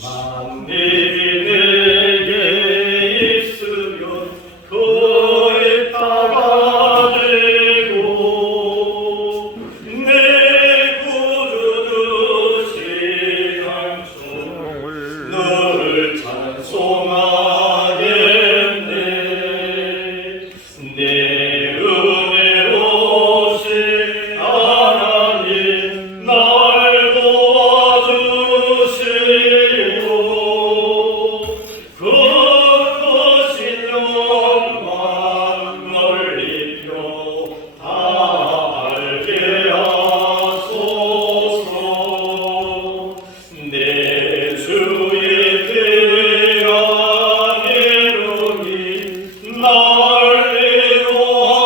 만일이 내게 있으면 그에 따라 되고 내 구주 되신 주 너를 찬송하겠네. 내 은혜로우신 하나님 날 도와주시고 그 크신 영광 넓히며 다 알게 하소서. 내 주의 귀한 이름이 날 위로하시고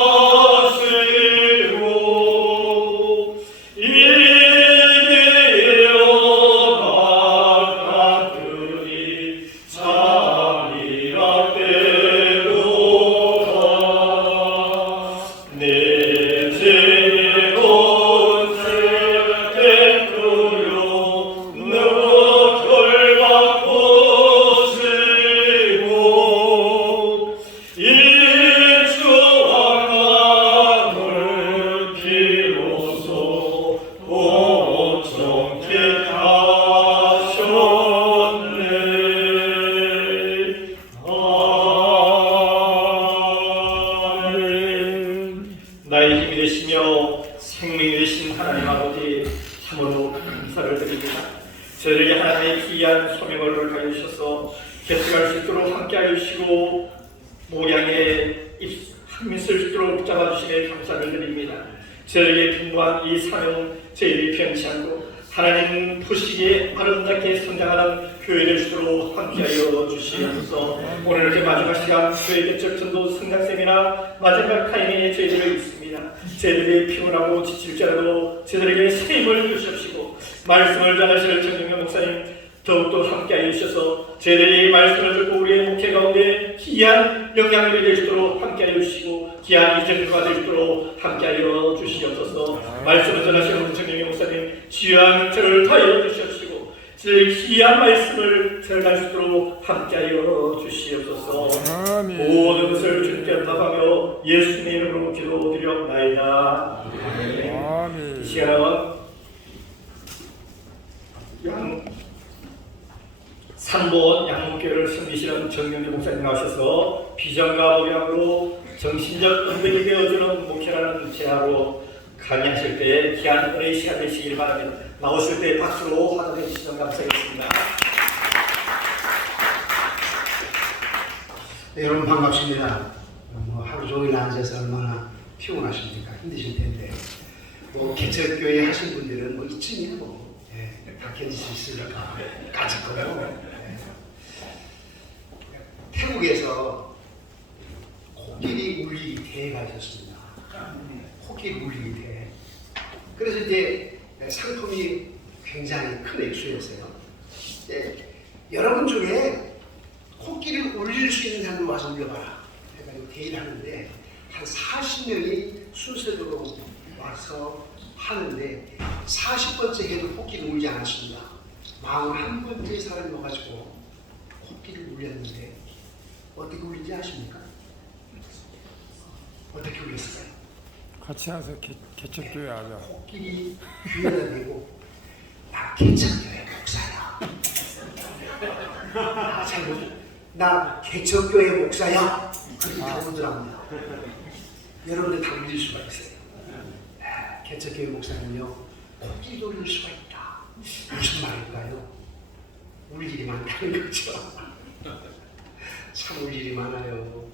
이기어나가들이 잠이라 때로다. 내 죄의 온죄된 그려 너를 바꾸시고 이 주와 나를 비로소 온전케 하셨네. 아멘. 나의 힘이 되시며 생명이 되신 하나님 아버지, 참으로 감사를 드립니다. 저희에게 하나님의 귀한 소명을 가해 주셔서 개척할 수 있도록 함께 하여 주시고 모양에 한미 쓸 수 있도록 붙잡아 주시에 감사를 드립니다. 저에게 빈부한 이 사명 저희들이 변치 않고 하나님 보시기에 아름답게 성장하는 교회 될 수 있도록 함께하여 주시옵소서. 오늘 이렇게 마지막 시간 교회 개척 전도 성장 세미나 마지막 타임에 저희들이 있습니다. 저희들이 피곤하고 지칠지라도 저희들에게 새 힘을 주시옵시고 말씀을 전하실 정경영 목사님 더욱더 함께하여 주셔서 저희들이 말씀을 듣고 우리의 목회 가운데 귀한 영향력이 될 수 있도록 함께하여 주시고 귀한 이적과 될 수 있도록 함께하여 주시옵소서. 말씀을 전하시는 정경영 목사님 귀한 저를 다하여 주시옵시고 저희 귀한 말씀을 전할 수 있도록 함께하여 주시옵소서. 모든 것을 주님께 합하며 예수님의 이름으로 기도드렸나이다. 아멘. 이 시간은 산본 양목교회를 섬기시는 정명주 목사님 나오셔서 비전과 목양으로 정신적 은백이 되어주는 목회라는 제하로 강의하실 때 귀한 은혜의 시간 되시길 바랍니다. 나오실 때 박수로 환호해 주시면 감사하겠습니다. 네, 여러분 반갑습니다. 하루 종일 앉아서 얼마나 피곤하십니까? 힘드실 텐데 개척교회 하신 분들은 이쯤이야 다 견딜 수 있으니까 까짓 거고. 태국에서 코끼리 물리기 대회가 있었습니다. 코끼리 물리기 대회. 그래서 이제 상품이 굉장히 큰 액수였어요. 여러분 중에 코끼리를 울릴 수 있는 사람들 와서 울려봐라 해가지고 대회를 하는데 한 40명이 순서대로 와서 하는데 40번째 해도 코끼리를 울지 않았습니다. 41번째 사람이 와가지고 코끼리를 울렸는데 어떻게 울린지 아십니까? 어떻게 울렸을까요? 같이 와서 개척교회 하자. 코끼리 귀에다 대고 나 개척교회 목사야. 나 개척교회 목사야. 그렇게 대부더랍니다. 여러분들 다 울릴 수가 있어요. 개척교회 목사는요 코끼리도 울릴 수가 있다. 무슨 말일까요? 울 일이 많다는 거죠. 참 울 일이 많아요.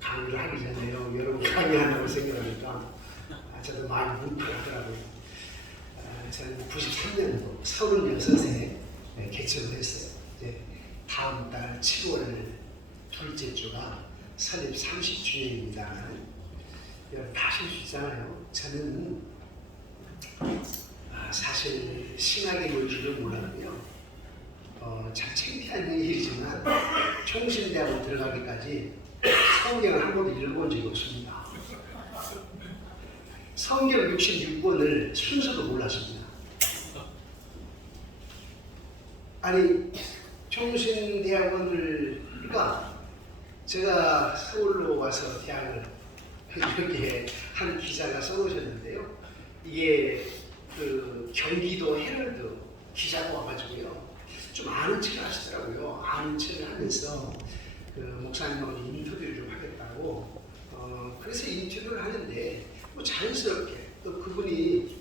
강의를 하기 전에요. 여러분 강의한다고 생각하니까 저도 많이 뭉클하더라고요. 저는 93년도 36세 개척을 했어요. 이제 다음 달 7월 둘째 주가 설립 30주년입니다. 여러분 다 아실 수 있잖아요. 저는 사실 신학에 올 줄은 몰랐고요. 참 창피한 일이지만 총신대학원 들어가기까지 성경을 한 번도 읽어본 적이 없습니다. 성경 66권을 순서도 몰랐습니다. 아니 종신대학원을 그러니까 제가 서울로 와서 대학을 이렇게 한 기자가 써놓으셨는데요. 이게 그 경기도 헤럴드 기자가 와가지고요. 좀 아는 척을 하시더라고요. 아는 척을 하면서 그 목사님하고 인터뷰를 좀 하겠다고. 그래서 인터뷰를 하는데 뭐 자연스럽게 또 그분이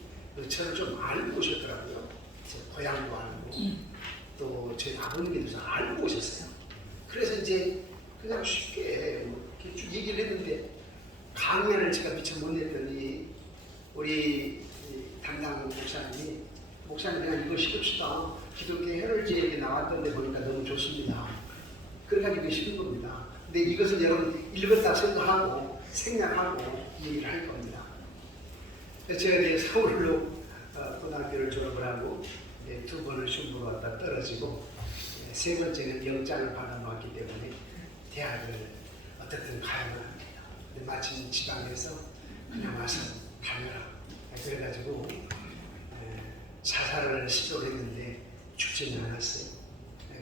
저를 좀 알고 오셨더라고요. 제 고향도 알고 또 제 아버님께도 좀 알고 오셨어요. 그래서 이제 그냥 쉽게 뭐 이렇게 쭉 얘기를 했는데 강연을 제가 미처 못 냈더니 우리 담당 목사님 그냥 이거 시킵시다. 기독교 헤럴지에 이렇게 나왔던데 보니까 너무 좋습니다. 그래가지고 시킨 겁니다. 근데 이것을 여러분 읽었다 생각하고 얘기를 할 겁니다. 제가 이제 서울로 고등학교를 졸업을 하고 2번을 중부로 왔다 떨어지고 3번째는 영장을 받아놓았기 때문에 대학을 어떻든 가야만 합니다. 근데 마침 지방에서 그냥 와서 가느라 그래가지고 자살을 시도를 했는데 죽지는 않았어요.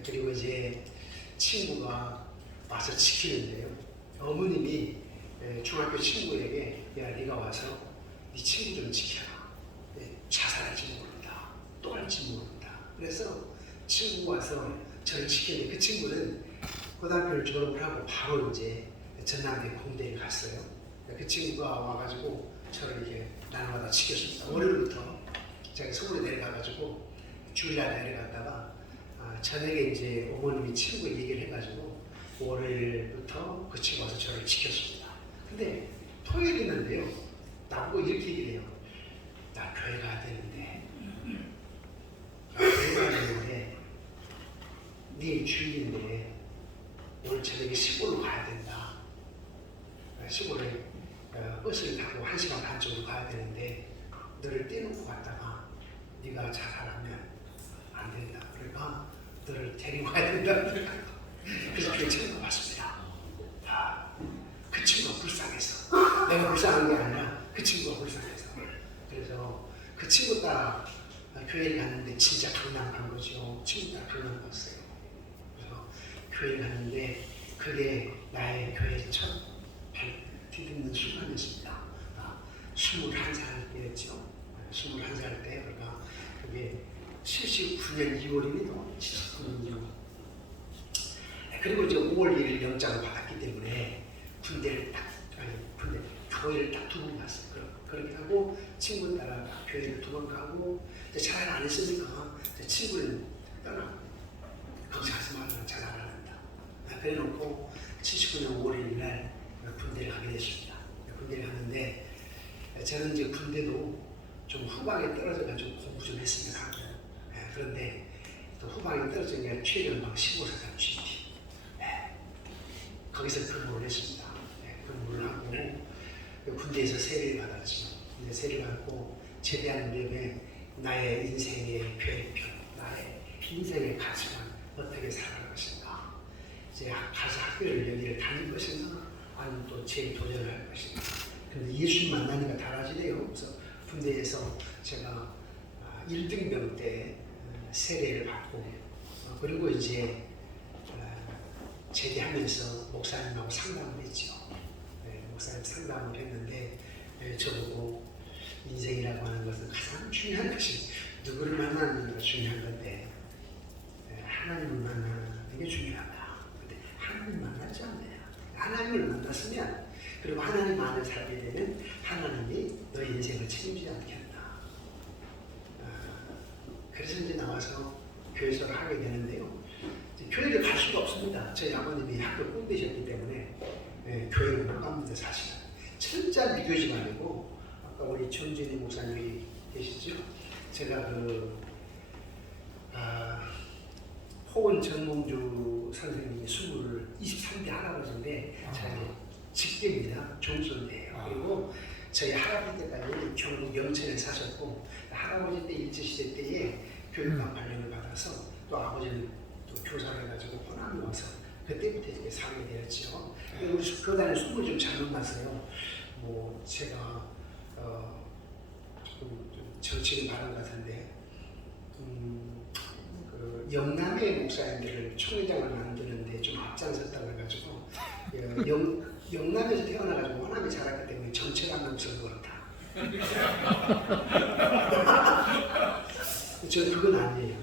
그리고 이제 친구가 와서 지키는데요. 어머님이 중학교 친구에게 야 네가 와서 네 친구 좀 지켜라. 자살할지 모른다. 또 할지 모른다. 그래서 친구가 와서 저를 지켰는데 그 친구는 고등학교를 졸업을 하고 바로 이제 전남대 공대에 갔어요. 그 친구가 와가지고 저를 이렇게 날마다 지켰습니다. 월요일부터 제가 서울에 내려가가지고 주일날 내려갔다가 저녁에 이제 어머님이 친구 얘기를 해가지고 월요일부터 그 친구가 와서 저를 지켰습니다. 근데 토요일이었는데요. 나보고 이렇게 얘기를 해요. 나 교회 가야 되는데 교회 가야 되는데 내일 주일인데 오늘 저녁에 시골로 가야 된다. 시골에 버스를 타고 1시간 반 정도 가야 되는데 너를 떼놓고 갔다가 네가 자살하면 안 된다. 그러니까 너를 데리고 가야 된다. 그래서 교회 처음 가봤습니다. 그 친구가 불쌍해서 내가 불쌍한 게 아니라 그 친구가 불쌍해서 그래서 그 친구 따라 교회를 갔는데 진짜 강남 간 거죠. 친구 따라 강남 갔어요. 그래서 교회를 갔는데 그게 나의 교회 첫 디딛는 순간이었습니다. 21살 때였죠. 21살 때 그러니까 그게 79년 2월이면 79년이요. 그리고 이제 5월 1일 영장을 받았기 때문에 교회를 딱 2번 갔어요. 그렇게 하고 친구 따라 교회를 2번 가고 잘 안 했으니까 친구는 떠나고 거기 가서 말하면 자살 안 한다. 그래 놓고 79년 5월 1일 날 군대를 가게 됐습니다. 군대를 갔는데 저는 이제 군대도 좀 후방에 떨어져가지고 공부 좀 했으면 하고 그런데 또 후방에 떨어진 게 최연방 15사단 GT 거기서 근무를 했습니다. 근무를 하고 군대에서 세례를 받았죠. 이제 세례를 받고 제대하는 데에 나의 인생의 계획표, 나의 인생의 가치관 어떻게 살아갈 것인가, 이제 가서 학교를 여기를 다닐 것인가, 아니면 또 재도전을 할 것인가. 근데 예수님 만나니까 달라지네요. 그래서 군대에서 제가 1등병 때 세례를 받고 그리고 이제 제대하면서 목사님하고 상담을 했죠. 목사님 상담을 했는데 저보고 인생이라고 하는 것은 가장 중요한 것이 누구를 만나는 게 중요한 건데 하나님을 만나는 게 중요하다. 근데 하나님을 만나지 않아요. 하나님을 만났으면 그리고 하나님 안을 살게 되면 하나님이 너의 인생을 책임지지 않겠나. 그래서 이제 나와서 교회에서 하게 되는데요. 교회를 갈 수가 없습니다. 저희 아버님이 학교 꼰대셨기 때문에 교회를 못 갑니다. 사실은 진짜 미교지가 아니고 아까 우리 정진희 목사님이 계시죠. 제가 호원 정몽주 선생님이 23대 할아버지인데 저희 직계입니다. 종손이에요. 그리고 저희 할아버지 때까지 경북 영천에 사셨고 할아버지 때 일제시대 때에 교육감 발령을 받아서 또 아버지는 또 교사를 해가지고 호남에 와서 그때부터 이렇게 살게 되었죠. 우리 교단에 숨을 좀 잘 만났어요. 뭐 제가 조금 정치를 말한 것 같은데 그 영남의 목사님들을 총회장을 만드는데 좀 앞장섰다고 해가지고 영남에서 태어나가지고 호남에 자랐기 때문에 정체감 없을 것 같아. 저는 그건 아니에요.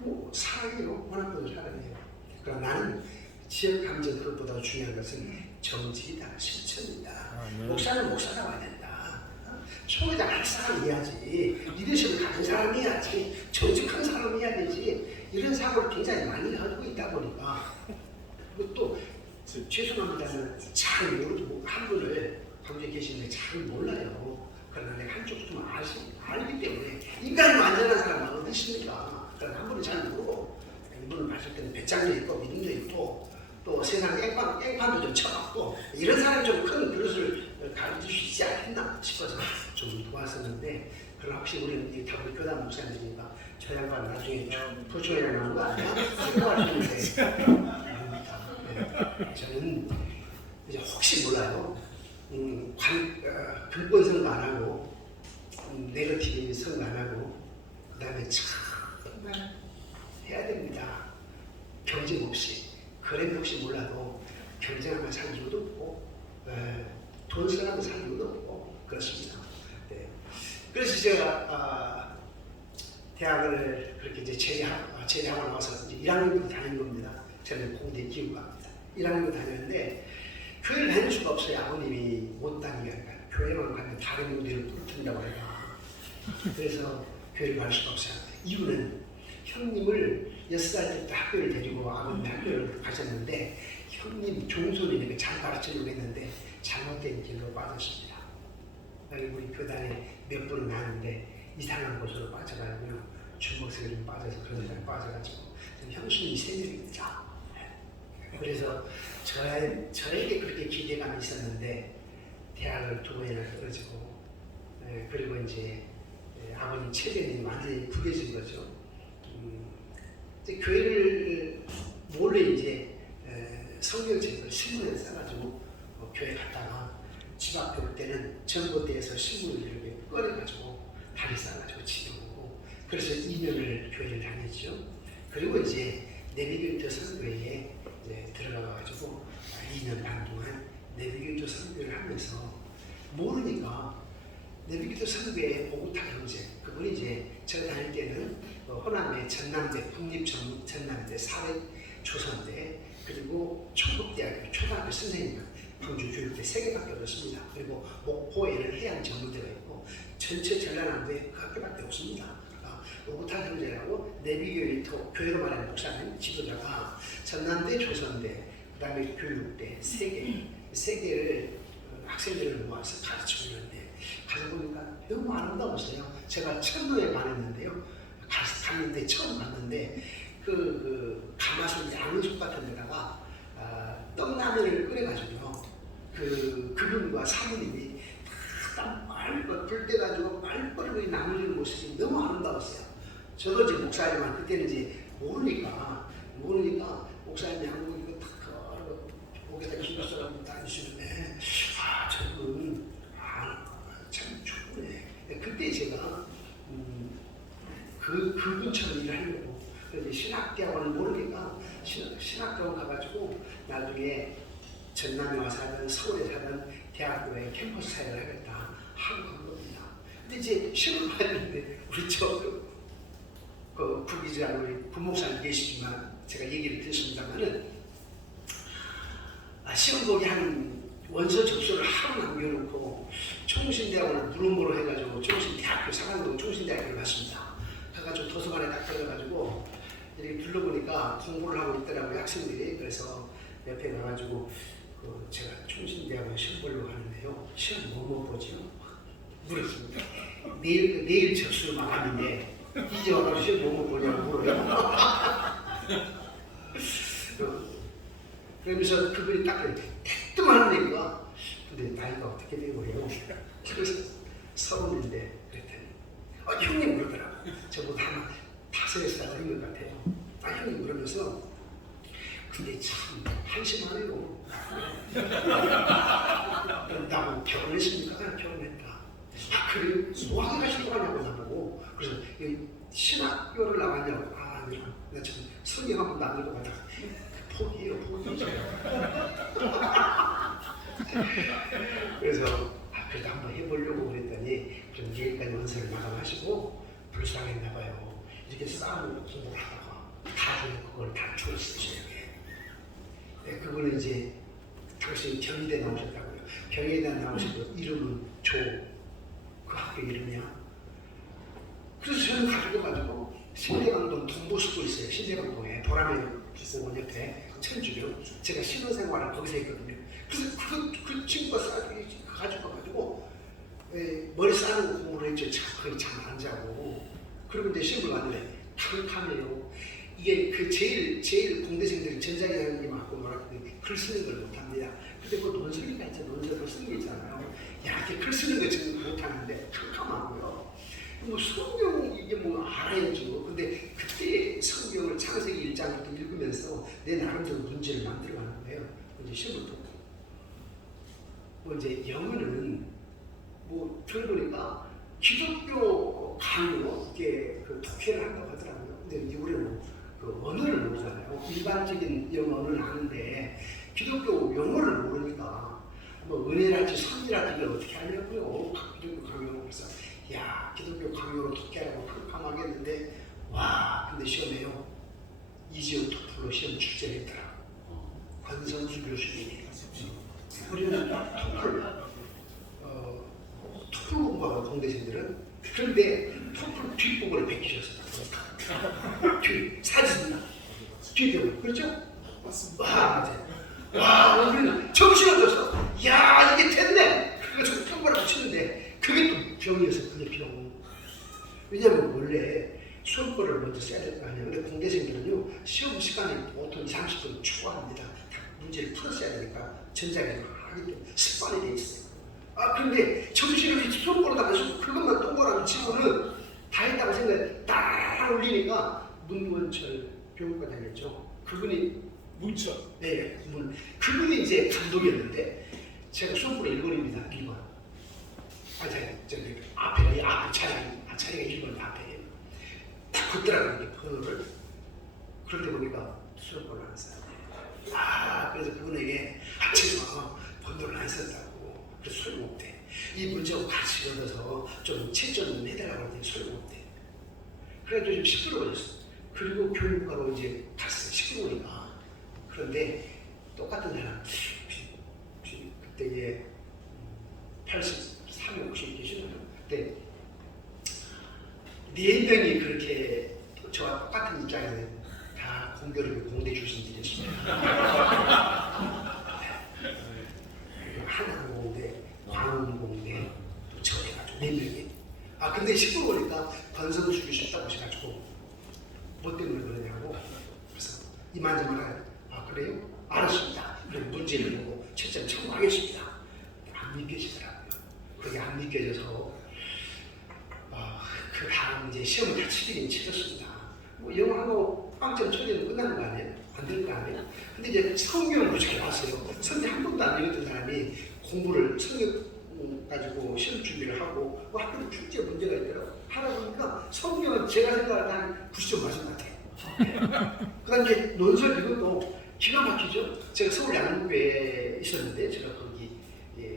뭐 사랑해요. 호남도 사랑해요. 그러나 나는 지역 감정 그것보다 중요한 것은 정치이다, 실천이다. 네. 목사는 목사가 와야 된다. 총회장 할 사람이 해야지. 리더십을 가진 사람이 해야지. 정직한 사람이 해야 되지. 이런 사고를 굉장히 많이 하고 있다 보니까 그것도 죄송합니다는 잘 모르고 한 분을 방주에 계시는데 잘 몰라요. 그러나 내가 한쪽 좀 알기 때문에 인간이 완전한 사람은 어디 있습니까? 그러나 한 분은 잘 모르고 이분을 봤을 때는 배짱도 있고 믿음도 있고 또 세상 깽판도 좀 쳐봤고 이런 사람이 좀 큰 그릇을 가르칠 수 있지 않겠나 싶어서 좀 도왔었는데 그러나 혹시 우리는 다 우리 교단 목사님이니까 저 양반 나중에 부총회장 나오는 거 아니야? 생각하시는데 아닙니다. 저는 이제 혹시 몰라요. 근본 선거 안 하고 네거티브 선거 안 하고 그 다음에 정말 해야 됩니다. 경쟁 없이 그래도 혹시 몰라도 경쟁하면 살 이유도 없고 돈 쓰라고 살 이유도 없고 그렇습니다. 네. 그래서 제가 대학을 그렇게 이제 제대하고 나와서 이제 1학년부터 다닌 겁니다. 저는 공대 기후과입니다. 1학년부터 다녔는데 교회를 다닐 수가 없어요. 아버님이 못 다니게 하니까 교회만 가면 다른 무대를 뚫든다고 해요. 그래서 교회를 갈 수가 없어요. 이유는 형님을 6살 때부터 학교를 데리고 아버님 학교를 가셨는데 형님 종손이니까 잘 가르치려고 했는데 잘못된 길로 빠졌습니다. 우리 교단에 몇 분은 나는데 이상한 곳으로 빠져가지고요. 중국세계로 빠져서 그런 데가 빠져가지고 형수님이 3명입니다. 그래서 저에게 그렇게 기대감이 있었는데 대학을 2번이나 떨어지고 그리고 이제 아버님 체면이 완전히 구겨진 거죠. 이제 교회를 몰래 이제 성경책을 신문에 써가지고 교회 갔다가 집 앞에 올 때는 전봇대에서 신문을 이렇게 꺼내가지고 다리 싸가지고 집에 오고 그래서 2년을 교회를 다녔죠. 그리고 이제 내비교도 선교회에 들어가가지고 2년 반 동안 내비교도 선교를 하면서 모르니까 내비교도 선교회 오구타 형제 그분이 이제 제가 다닐 때는 호남의 전남대 국립전남대 사회조선대 그리고 총국대학교 초등학교 선생님만 광주교육대 3개밖에 없습니다. 그리고 목포에는 해양전문대가 있고 전체 전라남도에 그 학교밖에 없습니다. 오구타 형제라고 내비교회 교회로 말하는 목사님 지도자가 전남대 조선대 그 다음에 교육대 3개를 학생들을 모아서 가르치고 있는데 가서 보니까 너무 아름다웠어요. 제가 천도에 가는데요. 갔는데 처음 갔는데 그 가마솥 양은숙 같은 데다가 떡라면을 끓여가지고요. 그분과 사모님이 다 말벌 불 때가지고 말벌이 나물리는 모습이 너무 아름다웠어요. 저도 이제 목사님만 그때는 이제 모르니까 목사님이 한국 이거 탁 걸고 목에다 힘을 써가지고 다니시는데 저분 참 좋네. 그때 제가 그분처럼 일을 하려고 그래서 신학대학원을 모르니까 신학대학원 가가지고 나중에 전남에 와서 하든 서울에 사든 대학교에 캠퍼스 사역을 하겠다 하고 간 겁니다. 근데 이제 시험 봤는데 우리 부기자랑 우리 부목사님 계시지만 제가 얘기를 드렸습니다만은 시험 보기 한 원서 접수를 하루 남겨놓고 총신대학원을 무릎으로 해가지고 총신대학교 상암동 총신대학교를 갔습니다. 가가지고 도서관에 딱 들어가가지고 이렇게 불러보니까 공부를 하고 있더라고요 학생들이. 그래서 옆에 가가지고 제가 총신대학원 시험 보려고 하는데요. 시험 뭐 보지요? 물었습니다. 내일 접수를 막았는데 이제 와가지고 시험 뭐 보냐고 물어요. 그러면서 그분이 딱 태뜸하는 얘기가 근데 나이가 어떻게 되고 해요? 그래서 30인데 그랬더니 형님 그러더라고. 저보다 한 5살 어린 것 같아요. 형님 그러면서 근데 참 한심하네요. 나하고 결혼했습니까? 결혼했다. 그래요? 뭐 하기가 싫어하냐고 나보고. 그래서 신학교를 나왔는데 아니냐고. 아, 내가 지금 성경 한 번도 안 읽어봤다. 포기해요, 포기. 그래서 그래도 한번 해보려고 그랬더니 좀 내일까지 원서를 마감하시고 불쌍했나 봐요. 이렇게 싸움을 공부를 하다가 나중에 그걸 다 주었으셔야 돼. 네, 그거는 이제 당신이 경희대 나오셨다고요. 경희대 나오시고 이름은 조. 그 학교 이름이야. 그래서 저는 가지고 신대방동 동부숙고 있어요. 신대방동에 보람의 비서원 옆에 천주교. 제가 신혼생활을 거기서 했거든요. 그래서 그 친구가 가지고 머리 싸는 공부를 했죠. 거의 잠 안 자고. 그리고 이제 시험을 봤는데 캄캄해요. 이게 그 제일 공대생들이 전자기하는 게 맞고 뭐라든지 글 쓰는 걸 못합니다. 근데 그 논설이가 있잖아요. 논설을 쓰는 게 있잖아요. 야, 이렇게 글 쓰는 거 지금 못하는데 캄캄하고요. 뭐 성경 이게 뭐 알아야죠. 근데 그때 성경을 창세기 1장부터 읽으면서 내 나름대로 문제를 만들어가는 거예요. 이제 시험을 듣고. 뭐 이제 영어는 뭐 들어보니까 기독교 강의로 이게 그 독해를 한다고 하더라고요. 근데 이제 우리는 그 언어를 모르잖아요. 일반적인 영어는 아는데 기독교 영어를 모르니까 뭐 은혜랄지 선지랄지 이걸 어떻게 하려고요. 기독교 강의로. 그래서 야, 기독교 강의로 독해하라고 깜깜하겠는데 와, 근데 시험에요. 이지훈 토플로 시험 출제했더라고. 권선수 교수님이. 우리는 토플 공부하는 공대생들은. 그런데 토플 뒷부분을 베끼셨어요. 사진 뒷부분. 그렇죠? 맞습니다. 와, 맞아요. 와, 우리는 정신없어서 야, 이게 됐네. 그래서 평가를 붙이는데 그게 또 병이어서 그게 병. 왜냐면 원래 수험 거를 먼저 써야 될 거 아니에요. 근데 공대생들은요, 시험 시간이 보통 2, 30분 초과합니다. 문제를 풀었어야 되니까 전자기를 하기 때문에 습관이 돼 있어요. 아, 근데 정신없이 수험 거로 다가서 그것만 동그라미 치고는 다 했다고 생각해 딱 올리니까 문원철 교육과 다녔죠. 그분이 문철. 네, 그분이 이제 감독이었는데 제가 수업으로 1번입니다. 1번. 아, 저기 앞에 차례가 1번 앞에 딱 걷더라고요. 번호를. 그런데 보니까 수업을 안 써요. 아, 그래서 그분에게 제가 번호를 안 썼다고. 그래서 소용없대. 이 문제하고 같이 얻어서 좀 채점 해달라고 했더니 소용없대. 그래가지고 좀 시끄러워졌어. 그리고 교육과로 이제 갔어요. 시끄러우니까. 그런데 똑같은 사람 그때 83에 혹시 계시나요? 그때 4명이 그렇게 저와 똑같은 입장에서 다 공대 출신들이었습니다. 한양공대, 광운공대, 또 저해가지고 4명이. 아, 근데 시끄러우니까 건성을 주기 쉽다고 하셔가지고 뭐 때문에 그러냐고. 그래서 이만저만 아, 그래요? 알았습니다. 그럼 문제를 보고 채점 참고하겠습니다. 안 믿겨지더라고요. 그게 안 믿겨져서 그 다음 이제 시험을 다 치긴 치렀습니다. 뭐 영어하고 빵점 쳐내면 끝나는 거 아니에요? 안 되는 거 아니에요? 근데 이제 성경을 무지하게 봤어요. 성경 한 번도 안 읽었던 사람이 공부를 성경 가지고 시험 준비를 하고 뭐 학교 출제 문제가 있더라고요. 하다 보니까 성경은 제가 생각할 때 한 90점 맞은 것 같아요. 그 다음 이제 논설 이것도 기가 막히죠. 제가 서울 양문교회에 있었는데 제가 거기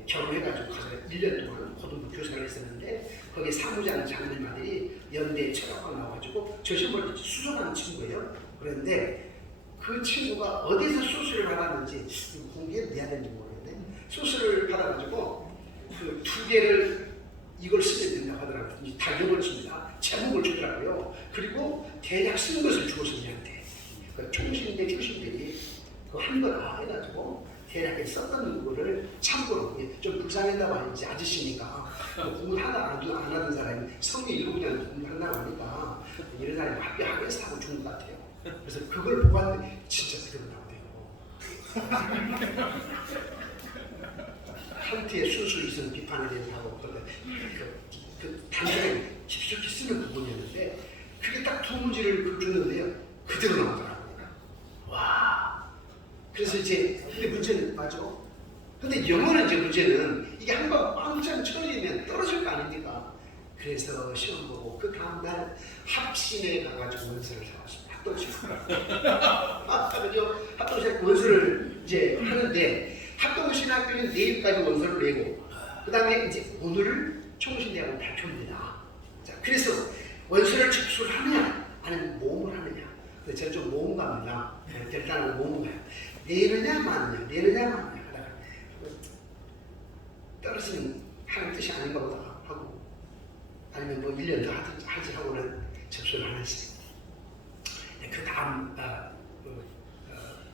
결혼해가지고 가서 1년 동안 고등부 교사를 했었는데 거기 사무장 장님아들이 연대 철학과 나와가지고 저 시험을 수석하는 친구예요. 그런데 그 친구가 어디서 수술을 받았는지 공개를 해야 되는지 모르겠네. 수술을 받아가지고 그 2개를 이걸 쓰면 된다고 하더라고요. 다 읽어버렸습니다. 제목을 주더라고요. 그리고 대략 쓴 것을 주어서 우리한테 그 총신대 출신들이 그 한 거다 해가지고 대략에 썼던 거를 참고로 좀 불쌍했다고 하는지 아저씨니까 공부 하나 안 하던 사람이 성경 읽어보면 공부한다고 하니까 이런 사람이 합의하겠어 하고 준 것 같아요. 그래서 그걸 보고 왔는데 진짜 그대로 나오네요. 한트의 순수 이성 비판에 대해서 하고 그 단순하게 깊숙이 쓰는 부분이었는데 그게 딱 2문제를 주는데요. 그대로 나오더라고요. 와. 그래서 이제 근데 문제는 맞아. 근데 영어는 이제 문제는 이게 한번 빵점 쳐지면 떨어질 거 아닙니까? 그래서 시험 보고 그 다음날 합신에 가가지고 원서를 사왔습니다. 합동신. 그래서 합동신 원서를 이제 하는데 합동신학교는 내일까지 원서를 내고 그 다음에 이제 오늘 총신대학원 발표입니다. 자, 그래서 원서를 접수를 하느냐 아니면 모험을 하느냐. 근데 저는 좀 모험가입니다. 일단은 모험가요. 내느냐 마느냐 내느냐 마느냐 하다가 떨어지는 하는 뜻이 아닌가 보다 하고 아니면 뭐 1년 더 하지 하고는 접수를 안 했어요. 그 다음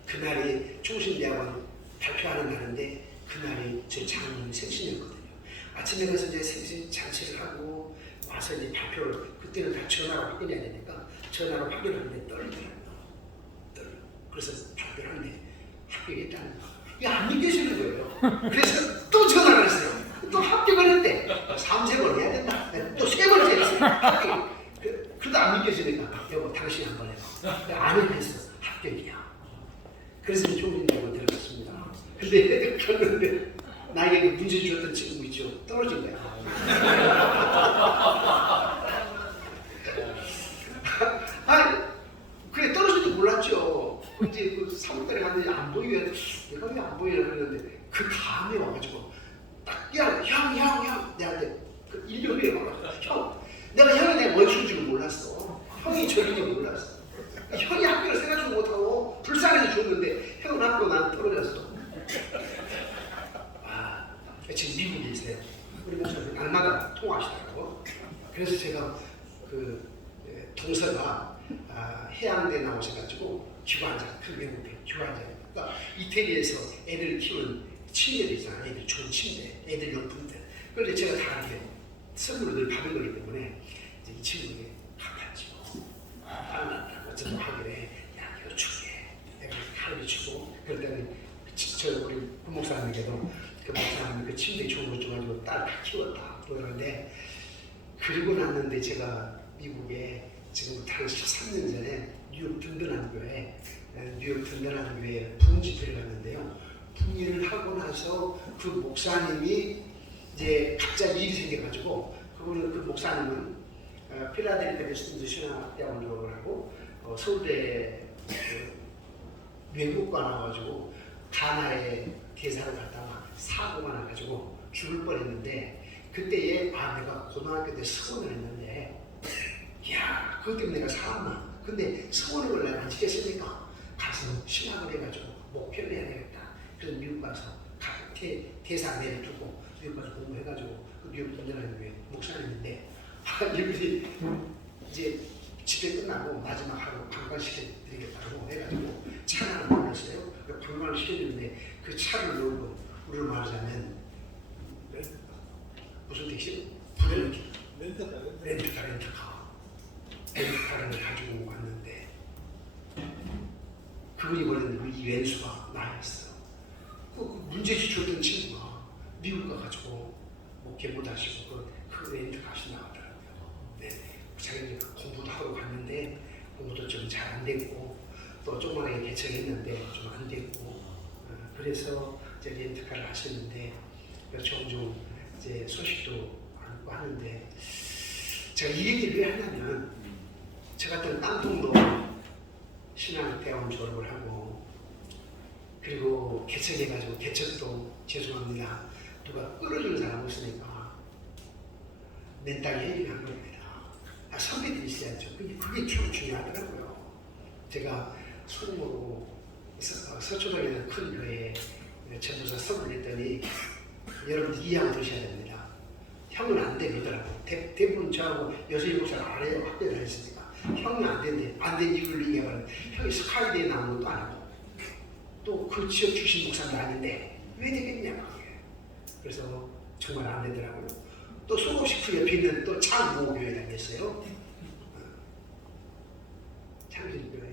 그날이 총신대학원 발표하는 날인데 그날이 제 장모님 생신이었거든요. 아침에 가서 이제 생신 잔치를 하고 와서 이제 발표를 그때는 다 전화로 확인해야 되니까 전화로 확인하는데 떨리더라고요. 그래서 발표를 하는데 합격했다는 거. 이게 안 믿겨지는 거예요. 그래서 또 전화를 했어요. 또 합격을 했대. 3-4번 해야 된다. 또 3번째 했어요. 합격. 그래도 안 믿겨지니까 여보 당신이 한번 해봐. 안 했어. 합격이야. 그래서 총신대학원 들어갔습니다. 근데 갔는데 나에게 그 문제 주었던 친구 있죠. 떨어진 거야. 아니 그래 떨어질 줄 몰랐죠. 이제 그 3월달에 갔는데 안 보이면 내가 왜 안 보이나 그랬는데 그 다음에 와가지고 딱 형 내한테 그 1년 후에 와가지고 형 내가 형이 내 원수인 줄 몰랐어. 형이 저인 줄 몰랐어. 형이 학교를 생각도 못하고 불쌍해서 줬는데 형은 학교 난 떨어졌어. 지금 미국에 있어요. 우리 목사님 날마다 통화하시더라고. 그래서 제가 그 동서가 해양대 나오셔가지고 교환자, 그 외국에 교환자. 그러니까 이태리에서 애들 키우는 침대들 있잖아요. 애들 좋은 침대, 애들 용품들. 그런데 제가 다 이렇게 선물을 늘 받은 거기 때문에 이제 이 친구에게 갚았죠. 어쨌든 하길래 야 이거 줄게. 내가 하루를 주고 그랬더니 저 우리 부목사님에게도 그 목사님 그 침대 좋은 것 좀 가지고 딸 다 키웠다 그러는데 그리고 났는데 제가 미국에 지금부터 한 13년 전에 뉴욕 든든한 교회에 부흥 집회를 갔는데요. 부흥회를 하고 나서 그 목사님이 이제 갑자기 일이 생겨가지고 그분은 그 목사님은 필라델피아 웨스턴 신학대학원 졸업을 하고 서울대 외국과 나와가지고 가나에 대사를 갔다가 사고가 나가지고 죽을 뻔했는데 그때에 내가 고등학교 때 서원을 했는데 야 그것 때문에 내가 살았나 근데 서원을 원래 안 지켰으니까 가서 신학을 해가지고 목표를 해야 되겠다. 그래서 미국 가서 대사 내려두고 미국 가서 공부해가지고 그 미국 든든한 교회 목사님인데 이분이 이제 집회 끝나고 마지막 하루 관광시켜드리겠다고 해가지고 차를 하나 불렀어요. 관광을 시켜주는데 그 차를 놓고 우리로 말하자면 무슨 택시? 렌트카를 가지고 왔는데 그분이 보냈는데 이 왼수가 나였어. 그 문제 주셨던 친구가 미국 가가지고 목회 못하시고 그 렌트카 값이 나가더라고요. 네, 자기는 공부도 하고 갔는데 공부도 좀 잘 안 됐고 또 조그만하게 개척했는데 좀 안 됐고 그래서 이제 렌트카를 하셨는데 종종 이제 소식도 알고 하는데 제가 이 얘기를 왜 하냐면 저 같은 땅통도 신학대학원 졸업을 하고 그리고 개척해가지고 개척도 죄송합니다 누가 끌어주는 사람 없으니까 내 땅에 해결한 겁니다. 선배들이 있어야죠. 그게 좀 중요하더라고요. 제가 소금으로 서초동에 큰 교회에 전도사 선을 냈더니 여러분들 이해하고 드셔야 됩니다. 형은 안 되더라고. 대부분 저하고 6-7살 아래에 학교를 했으니까 형은 안 된대. 안 된 이유를 얘기하면 형이 스카이대에 나온 것도 아니고 또 그 지역 출신 목사도 아닌데 왜 되겠냐 그게. 그래서 정말 안 되더라고요. 또 소고식프 옆에 있는 또 창모교회 다녔어요. 창진교회.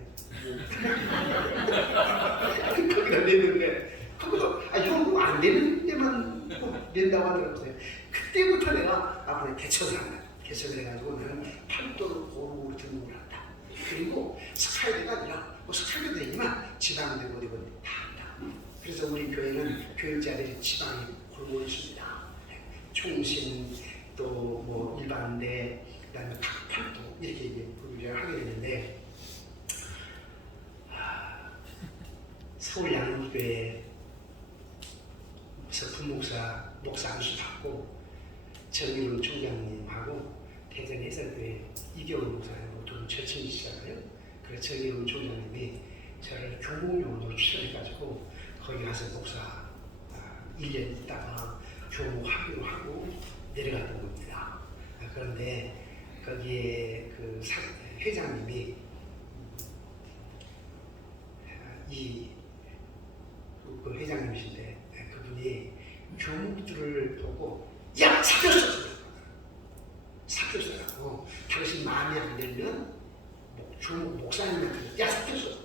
거기다 냈는데 거기서 형 안 되는 데만 낸다고 하더라고요. 그때부터 내가 앞으로 개척을 해가지고 나는 팔도를 고루고루 등록을 한다. 그리고 스카이드가 아니라 스카이드도 되지만 지방대 어디든 다 한다. 그래서 우리 교회는 교육자들이 지방에 골고루 있습니다. 총신 또 뭐 일반대 그다음에 각 팔도 이렇게 서울 양육교회 부목사 목사 안수 받고 정일훈 총장님하고 대전 해설교회 이경훈 목사님하고 두 분 절친이시잖아요. 그래서 정일훈 총장님이 저를 교목용으로 추천해가지고 거기 가서 목사 1년 있다가 교목 학위로 하고 내려갔던 겁니다. 그런데 거기에 그 회장님이 그 회장님이신데 그분이 교목들을 보고 야 사표서라고 당신 마음에 안 들면 교목 목사님한테 야 사표서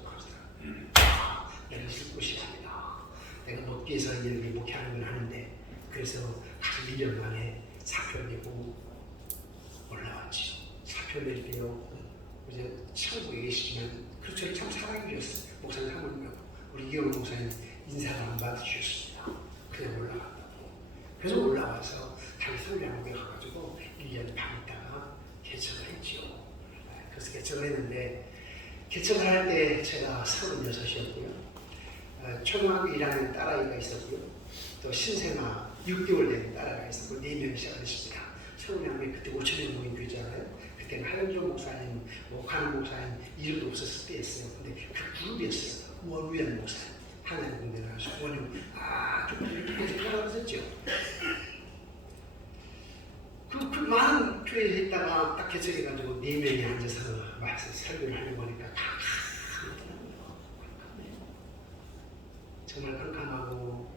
내가 있을 곳이 아니다. 내가 먹기 위해서 이렇게 목회하는 건 하는데 그래서 한 1년 만에 사표를 내고 올라왔지. 사표를 낼 때요 이제 천국에 계시지만 그렇죠. 참 사랑이었어요. 목사님 사모님하고 우리 이경훈 목사님 인사도 안 받으셨습니다. 그냥 올라갔다고. 그래서 올라와서 다시 서울양국에 가가지고 1년 반 있다가 개척을 했지요. 그래서 개척을 했는데 개척을 할 때 제가 36이었고요. 초등학교 1학년 딸아이가 있었고요. 또 신생아 6개월 된 딸아이가 있었고 4명이 시작했습니다. 서울양국에 그때 5천명 모인 교회잖아요. 그때는 하영조 목사님, 오카는 목사님 이름도 없었을 때였어요. 근데 그 그룹이었어요. 원우연 목사님. 하나님 공대 나와서 원우 좀 이렇게 하라고 했었죠. 그 많은 교회에 있다가 딱 개척해가지고 4명이 앉아서 와서 설교를 하는 거니까 캄캄하더라고요. 정말 캄캄하고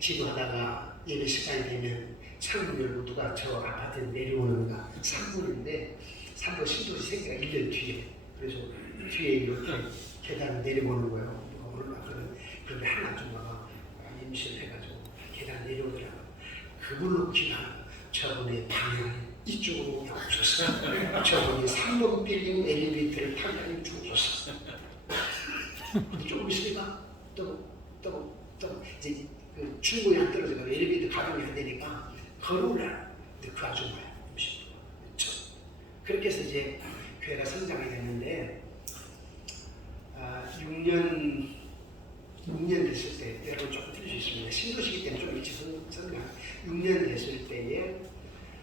기도하다가 예배 시간이 되면 창문 열고 누가 저 아파트에 내려오는가 3분인데 3분 신도시 생기가 1년 뒤에 그래서 뒤에 이렇게 계단을 내려오는 거예요. 누가 오르면 그런데 한 아줌마가 임신을 해가지고 계단 내려오더라고요. 그걸로 기도하는 저분의 방향 이쪽으로 나오셔서 저분이 3번 빌딩 엘리베이터를 타고 주셔서 근데 조금 있으니까 또 이제 그 중고에 안 떨어져서 엘리베이터 가동이 안 되니까 걸어오라. 근데 그 아줌마야. 그렇게 해서 이제 교회가 성장이 됐는데 6년 됐을 때 여러분 조금 틀릴 수 있습니다. 신도시기 때문에 좀 일찍 성장 6년 됐을 때에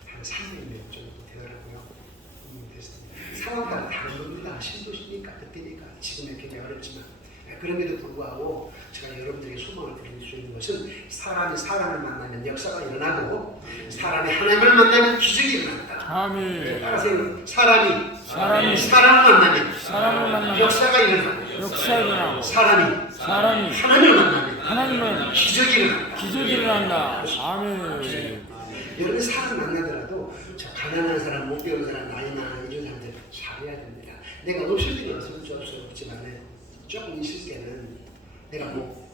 한 300명 정도 되더라고요. 됐습니다. 상황과는 다른 겁니다. 신도시니까 그때니까 지금은 굉장히 어렵지만 그럼에도 불구하고 제가 여러분들에게 소망을 드릴 수 있는 것은 사람이 사람을 만나면 역사가 일어나고 사람이 하나님을 만나면 기적이 일어난다. 아멘. 따라서 사람이 사람을 만나면 역사가 일어나고 사람이 하나님을 만나면 하나님을 기적이 일어난다. 아멘. 여러분 사람 만나더라도 저 가난한 사람, 못 배운 사람, 나이 많은 이런 사람들 잘해야 됩니다. 내가 없을 때는 없지만 조금 있을 때는 내가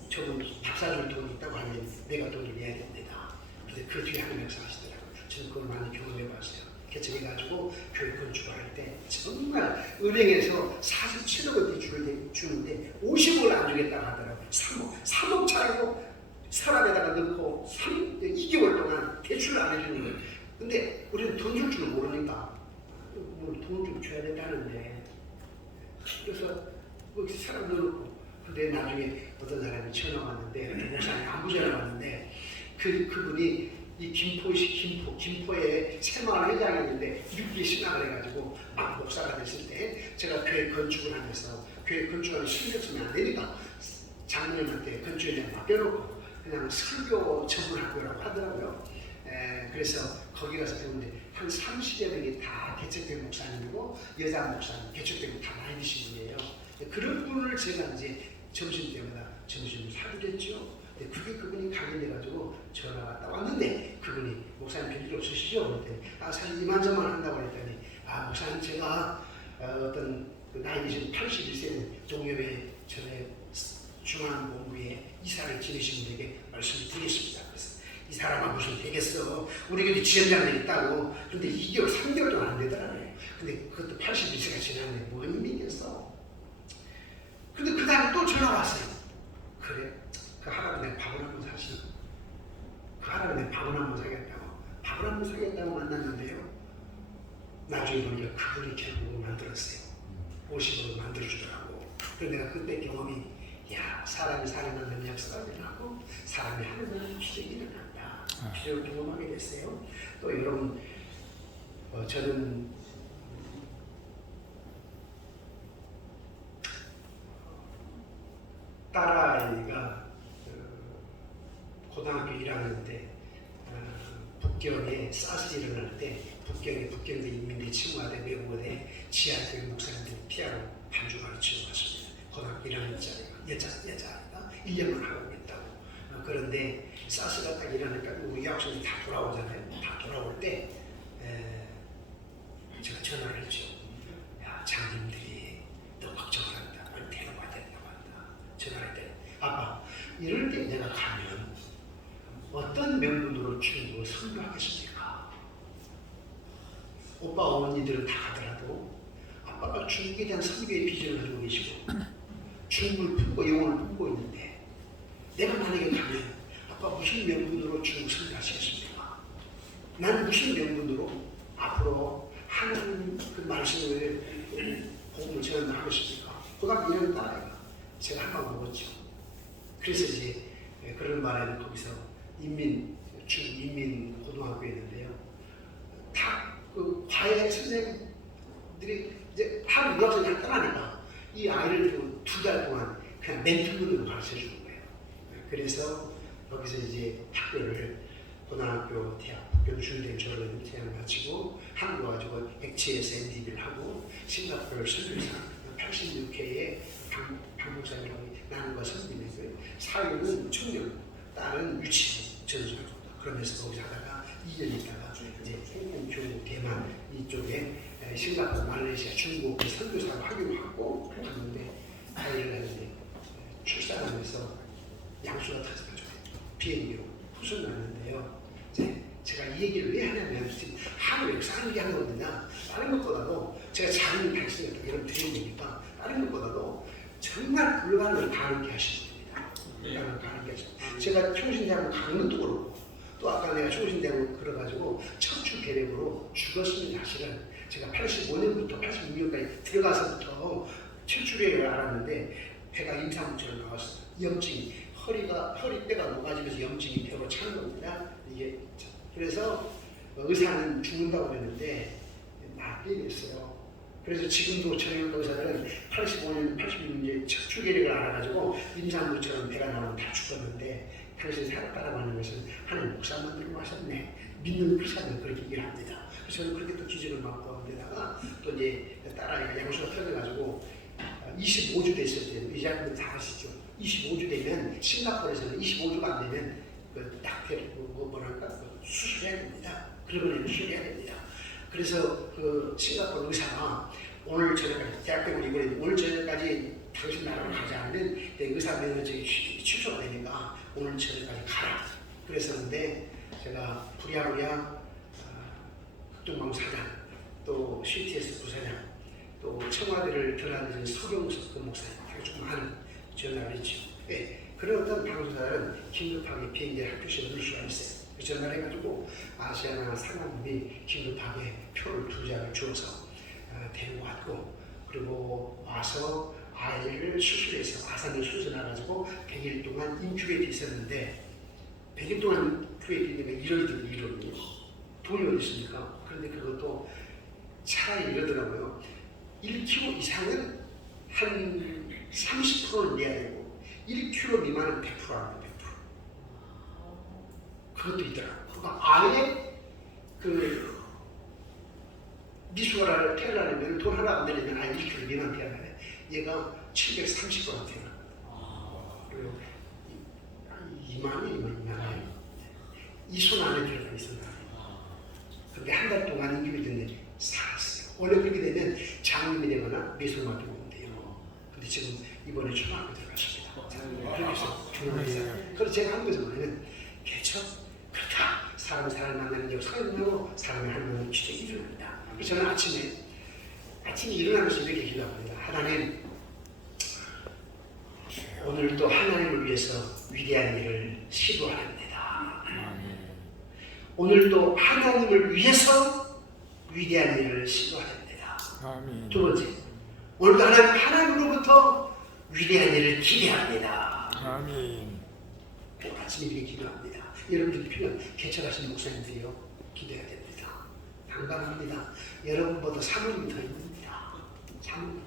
저분 밥 사줄 돈이 있다고 하면 내가 돈을 내야 됩니다. 근데 그 뒤에 하나님 역사하시더라고요. 저는 그걸 많이 경험해봤어요. 개척해가지고 교회 건축을 할 때 정말 은행에서 47억 원대 주는데 50억을 안 주겠다고 하더라고요. 3억 차리고 서랍에다가 넣고 2개월 동안 대출을 안 해주는 거예요. 근데 우리는 돈 줄 줄은 모르니까 돈 좀 줘야 된다는데 그래서 사람 넣어놓고 근데 나중에 어떤 사람이 전화 왔는데 목사님 안부 전화 왔는데 그분이 이 김포에 새마을 회장이었는데 6기 신학을 해가지고 막 목사가 됐을 때 제가 교회 건축을 하면서 교회 건축하는 신경 쓰면 안 되니까 장로님한테 건축에 맡겨놓고 그냥 설교 전문학교라고 하더라고요. 그래서 거기 가서 배우는데 한 30여 명이 다 개척된 목사님이고 여자 목사님 개척되고 다 많이 계신 분이에요. 그런 분을 제가 이제 점심때마다 점심을 사드렸죠. 그게 그분이 각인돼가지고 전화가 딱 왔는데 그분이 목사님 별일 없으시죠? 그랬더니 사실 이만저만 한다고 했더니 목사님 제가 어떤 그 나이 드신 81세 동료회 전에 중앙본부에 이사를 지내신 분에게 말씀을 드리겠습니다. 그래서 이 사람은 무슨 되겠어? 우리 교회 지원자들이 있다고. 근데 2개월, 3개월 동안 안 되더라고요. 근데 그것도 81세가 지났는데 뭔 힘이 있겠어? 근데 그 다음에 또 전화 왔어요. 그래? 그 할아버지 내가 밥을 한번 사시. 그 할아버지 내가 밥을 한번 사겠다고. 밥을 한번 사겠다고 만났는데요. 나중에 보니까 그분이 결국은 만들었어요. 50으로 만들어주더라고. 그래서 내가 그때 경험이 야, 사람이 살아나는 역사가 일어나고 사람이 하는 기적이 일어난다. 기적을 경험하게 됐어요. 또 여러분, 저는 딸아이가 고등학교 1학년 때 북경에 사스 일어날 때 북경대 인민대 친구한테 외국어대 지하교육 목사님들이 피아노 반주 가르치고 갔습니다. 고등학교 1학년짜리가 여자아이가 1년만 하고 있다고. 그런데 사스가 딱 일어나니까 우리 학생들이 다 돌아오잖아요. 다 돌아올 때 제가 전화를 했죠. 야, 장님들이 너 걱정한다. 빨리 데려가야 된다고 한다. 전화를 했더니 아빠, 이럴 때 내가 가면 어떤 명분으로 중국을 선교하겠습니까? 오빠 어머니들은 다 가더라도 아빠가 중국에 대한 선교의 비전을 가지고 계시고 중국을 품고 영혼을 품고 있는데 내가 만약에 가면 아빠 무슨 명분으로 중국 선교하시겠습니까? 나는 무슨 명분으로 앞으로 하나님 그 말씀을 복음을 전하겠습니까? 고등학교 1학년 딸아이가 제가 한방 먹었죠. 그래서 이제 그런 말에는 거기서 인민고등학교에 있는데요. 다 그 과외 선생님들이 이제 하루 유학생을 떠나니까 이 아이를 2달 동안 그냥 멘토분으로 가르쳐 주는 거예요. 그래서 거기서 이제 학교를 고등학교, 대학, 학교 중등 졸업을 대학 마치고 한국 와가지고 액체에서 MDB를 하고 싱가포르 선교사 86회에 방북사님하고 나는과 선생님이고요. 사유는 청년, 딸은 유치부 전수하고 그러면서 거기서 하다가 2년 있다가 이제 홍콩, 중국, 대만 이쪽에 싱가포르, 말레이시아, 중국 선교사로 학교하고 갔는데 아이를 낳는데 출산하면서 양수가 터져가지고 비행기로 후손 났는데요. 제가 이 얘기를 왜 하냐면 한국 역사 얘기하는 거거든요. 다른 것보다도 제가 작은 당신에게 이런 드리는 얘기니까 다른 것보다도 정말 불가능을 가능케 하시는 겁니다. 불가능을 가능케 하시는. 제가 총신대학교 강릉도 그렇고 또 아까 내가 총신대학교 걸어가지고 척추 계획으로 죽었으면 사실은 제가 85년부터 86년까지 들어가서부터 척추계획을 알았는데 배가 임산부처럼 나왔어요. 염증이 허리뼈가 녹아지면서 염증이 뼈로 차는 겁니다. 이게 그래서 의사는 죽는다고 그랬는데 낫게 됐어요. 그래서 지금도 저희 의사들은 85년, 86년 척추계획을 알아가지고 임산부처럼 배가 나오면 다 죽었는데 당신이 살았다라고 하는 것은 하나님 목사만 들고 하셨네. 믿는 불사는 그렇게 얘기를 합니다. 그래서 저는 그렇게 또 기적을 받고 데다가 또 이제 딸아이가 양수가 터져가지고 25주 됐을 때 의사분들 다 아시죠? 25주 되면 싱가포르에서는 25주가 안 되면 딱 뭐랄까 수술해야 됩니다. 그러고는 수술해야 됩니다. 그래서 그 싱가포르 의사가 오늘 저녁까지 대학 때문에 이번에 오늘 저녁까지 당신 나라로 가지 않으면 내 의사 면허증이 취소가 되니까 오늘 저녁까지 가라. 그랬었는데 제가 부랴부랴 극동방 사장 또 CTS 부사장 또 청와대를 드러내는 서경석 그 목사님 좀 많은 전화를 했죠. 네, 그런 어떤 방송사들은 긴급하게 비행기에 학교시에 넣을 수가 있어요. 전화를 해가지고 아시아나 상암이 긴급하게 표를 2장을 주어서 데리고 왔고 그리고 와서 아이를 수술해서 아산을 수술해가지고 100일 동안 인큐베이터 있었는데 100일 동안 인큐베이터 있는 게 1월이 들고 1월이요. 돈이 어디 있습니까? 그런데 그것도 차라리 이러더라고요. 1kg 이상은 한 30%는 내야 되고 1kg 미만은 100% 합니다. 100%. 그것도 있더라고요. 그러니까 아예 그 미수가를 태어나려면 돈 하나 안 내려면 아예 1kg 미만 태어나요. 얘가 730g 태어납니다. 그리고 2만이에요. 이 손 안에 들어가 있었나. 근데 한 달 동안 인기가 됐는데 살았어요. 원래 그렇게 되면 장님이 되거나 미술만 들고 오면 돼요. 근데 지금 이번에 초등학교 들어갔습니다. 그래서 중학생. 그래서 제가 한 거죠. 뭐냐면 개척 그렇다. 사람이 사람을 만나는 역사가 일어나고 사람이 하는 기적이 일어납니다. 그래서 저는 아침에 일어나면서 이렇게 기도합니다. 하나님, 오늘도 하나님을 위해서 위대한 일을 시도합니다. 오늘도 하나님을 위해서 위대한 일을 시도합니다. 두 번째, 오늘도 하나님으로부터 위대한 일을 기대합니다. 아멘. 오늘 아침에 이렇게 기도합니다. 여러분들이 필요한 개척하신 목사님들이요 기도해야 됩니다. 당당합니다. 여러분보다 사모님이 더 있습니다. 사모님이.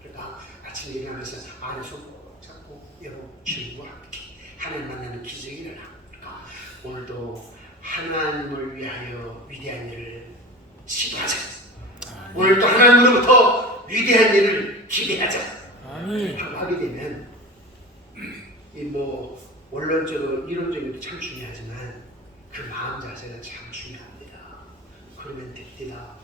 그러니까 아침에 일어나면서 안에서 꼭 잡고 여러분 주님과 함께 하나님 만나는 기적이 일어나. 그러니까 오늘도 하나님을 위하여 위대한 일을 시도하자. 오늘도 하나님으로부터 위대한 일을 기대하자. 아멘. 하고 하게 되면 이 뭐 원론적으로 이론적으로 참 중요하지만 그 마음 자세가 참 중요합니다. 그러면 됩니다.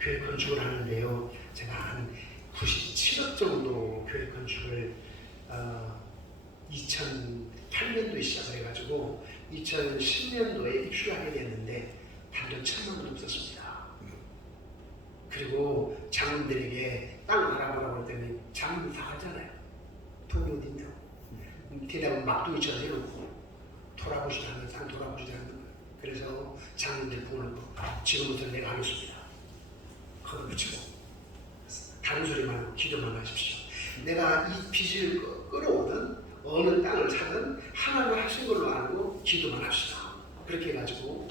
교회 건축을 하는데요. 제가 한 97억 정도 교회 건축을 2008년도에 시작을 해가지고 2010년도에 입주하게 됐는데 단돈 1,000만 원 없었습니다. 그리고 장로들에게 땅 알아보라고 했더니 장로들 다 하잖아요. 돈이 어딨냐고. 대답은 막둥이처럼 해놓고 돌아보지도 않는 땅 돌아보지도 않는 거예요. 그래서 장로들 부르고 지금부터 내가 하겠습니다. 그걸 붙이고 다른 소리만 하고 기도만 하십시오. 내가 이 빚을 끌어오든 어느 땅을 사든 하나님 하신 걸로 알고 기도만 합시다. 그렇게 해가지고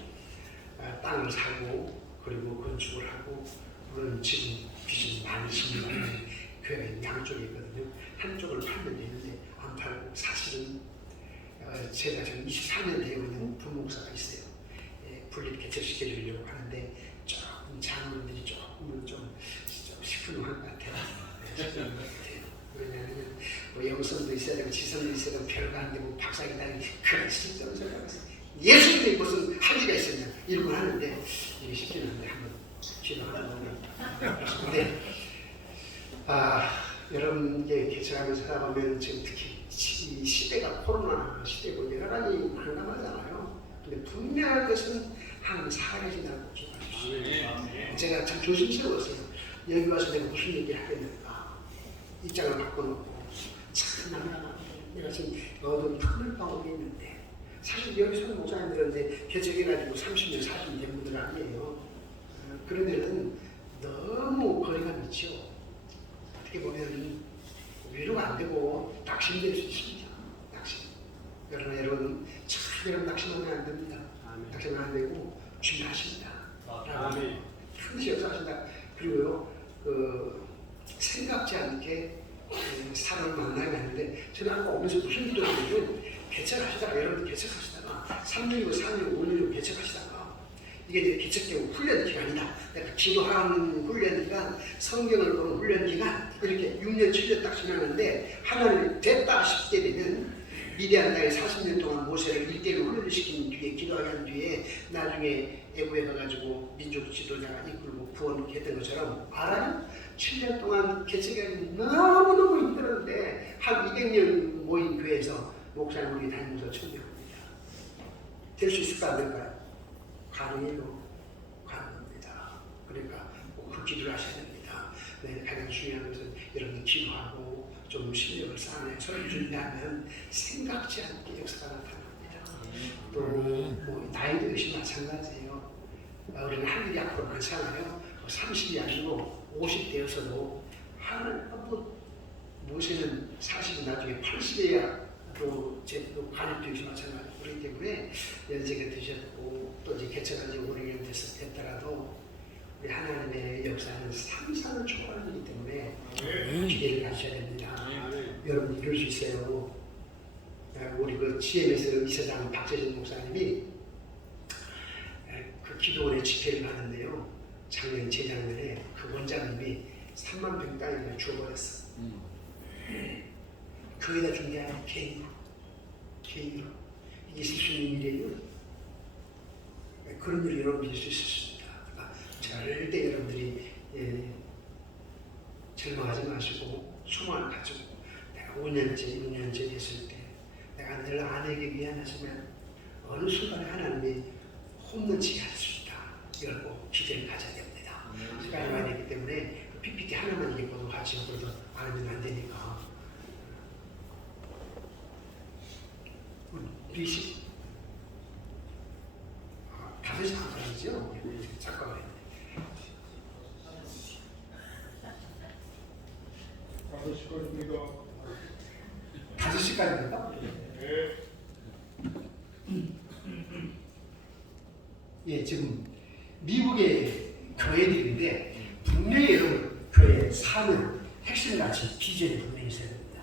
땅을 사고 그리고 건축을 하고 물론 지금 빚이 많이 심리가 교회가 양쪽에 있거든요. 한쪽을 팔면 되는데 안 팔고 사실은 제가 지금 24년 되어 있는 부목사가 있어요. 분리 개척시켜 주려고 하는데 조금 장로들이 조금은 좀 시큰둥한 것 같아요. 왜냐하면 뭐 영성도 있어야 되고 지성도 있어야 되고 별거 아닌데 뭐 박사기 다니 그런 실정을 생각했어요. 예수님이 무슨 한계가 있었냐 이런 걸 하는데 이게 쉽지는 않은데 한번 기도하는 건데 여러분 이게 개척하면서 살아가면 지금 특히 이 시대가 코로나 시대고 여러 가지 난감하잖아요. 근데 분명한 것은 하나님 살아계신다고 기도하십시오. 제가 참 조심스러웠어요. 여기 와서 내가 무슨 얘기 하겠는가 입장을 바꿔놓고 참 난감하게 내가 지금 어두운 틈을 파고 있는데 사실 여기 선 목사님들은 이제 개척해가지고 30년 40년 된 분들 아니에요. 그러면은 너무 거리가 미치고 어떻게 보면 위로가 안 되고 낙심될 수 있습니다. 낙심. 그러나 여러분 참 여러분 낙심하면 안 됩니다. 낙심하면 안 되고 준비하십니다. 큰 역사하신다. 그리고요 생각지 않게 사람을 만나게 하는데 저는 아까 오면서 무슨 기도를 했냐면 개척하시다가 여러분 개척하시다가 3년이고 4년이고 5년이고 개척하시다가 이게 이제 개척되고 훈련 기간이다. 내가 기도하는 훈련 기간, 성경을 보는 훈련 기간 이렇게 6년 7년 딱 지나는데 하나님 됐다 싶게 되면 미디안 땅에 40년 동안 모세를 1대1로 훈련을 시킨 뒤에 기도하게 한 뒤에 나중에 애굽에 가가지고 민족 지도자가 이끌고 구원했던 것처럼 알아요? 7년 동안 개척이 너무너무 힘들었는데 한 200년 모인 교회에서 목사님이 다니면서 청명합니다. 될 수 있을까 안 될까요? 가능해요. 가능합니다. 그러니까 그 기도를 하셔야 됩니다. 네, 가장 중요한 것은 여러분 기도하고 좀 실력을 쌓아내 서로 준비하면 생각지 않게 역사가 나타납니다. 또 뭐 나이도 역시 마찬가지예요. 우리는 할 일이 앞으로 많잖아요. 30이 아니고 50대여서도 하는 모세는 40이 나중에 80이야 또 제도 가족도 역시 마찬가지고 그렇기 때문에 연세가 드셨고 또 이제 개척한 지 오래전 됐더라도 우리 하나님의 역사는 상상을 초월하기 때문에 기대를 가셔야 됩니다. 여러분 이럴 수 있어요. 우리 그 GMS 이사장 박재진 목사님이 그 기도원의 집회를 하는데요. 작년 재작년에 그 원장님이 3만 평 땅을 주어버렸어. 거기다 준비한 개인으로 이게 있을 수 있는 일이에요. 그런 일을 여러분 믿을 수 있습니다. 그러니까 절대 여러분들이 절망하지 마시고 소망을 가지고 내가 5년째 6년째 됐을 때 내가 늘 아내에게 미안하지만 어느 순간에 하나님이 홈런치게 할 수 있다. 이걸 꼭 기대를 가져야 됩니다. 시간이 많이 되기 때문에 PPT 하나만 읽어도 같이 그래도 안 하면 안 되니까. 리시 5시 반까지죠? 잠깐만요. 5시 걸립니다. 5시까지입니까? 예, 지금 미국의 교회들인데 분명히 여러분 교회의 사명, 핵심 가치, 비전이 분명히 있어야 됩니다.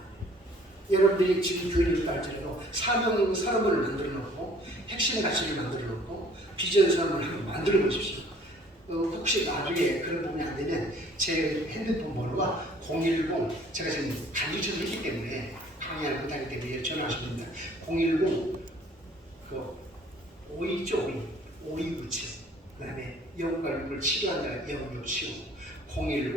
여러분들이 지금 교회를 갈지라도 사명 사람을 만들어 놓고 핵심 가치를 만들어 놓고 비전 사람을 한번 만들어 보십시오. 혹시 나중에 그런 부분이 안 되면 제 핸드폰 번호가 010, 제가 지금 간주처럼 했기 때문에 강의를 못하기 때문에 전화하시면 됩니다. 010 5 있죠? 5297. 그 다음에 영과 육을 치료한다는 0675 010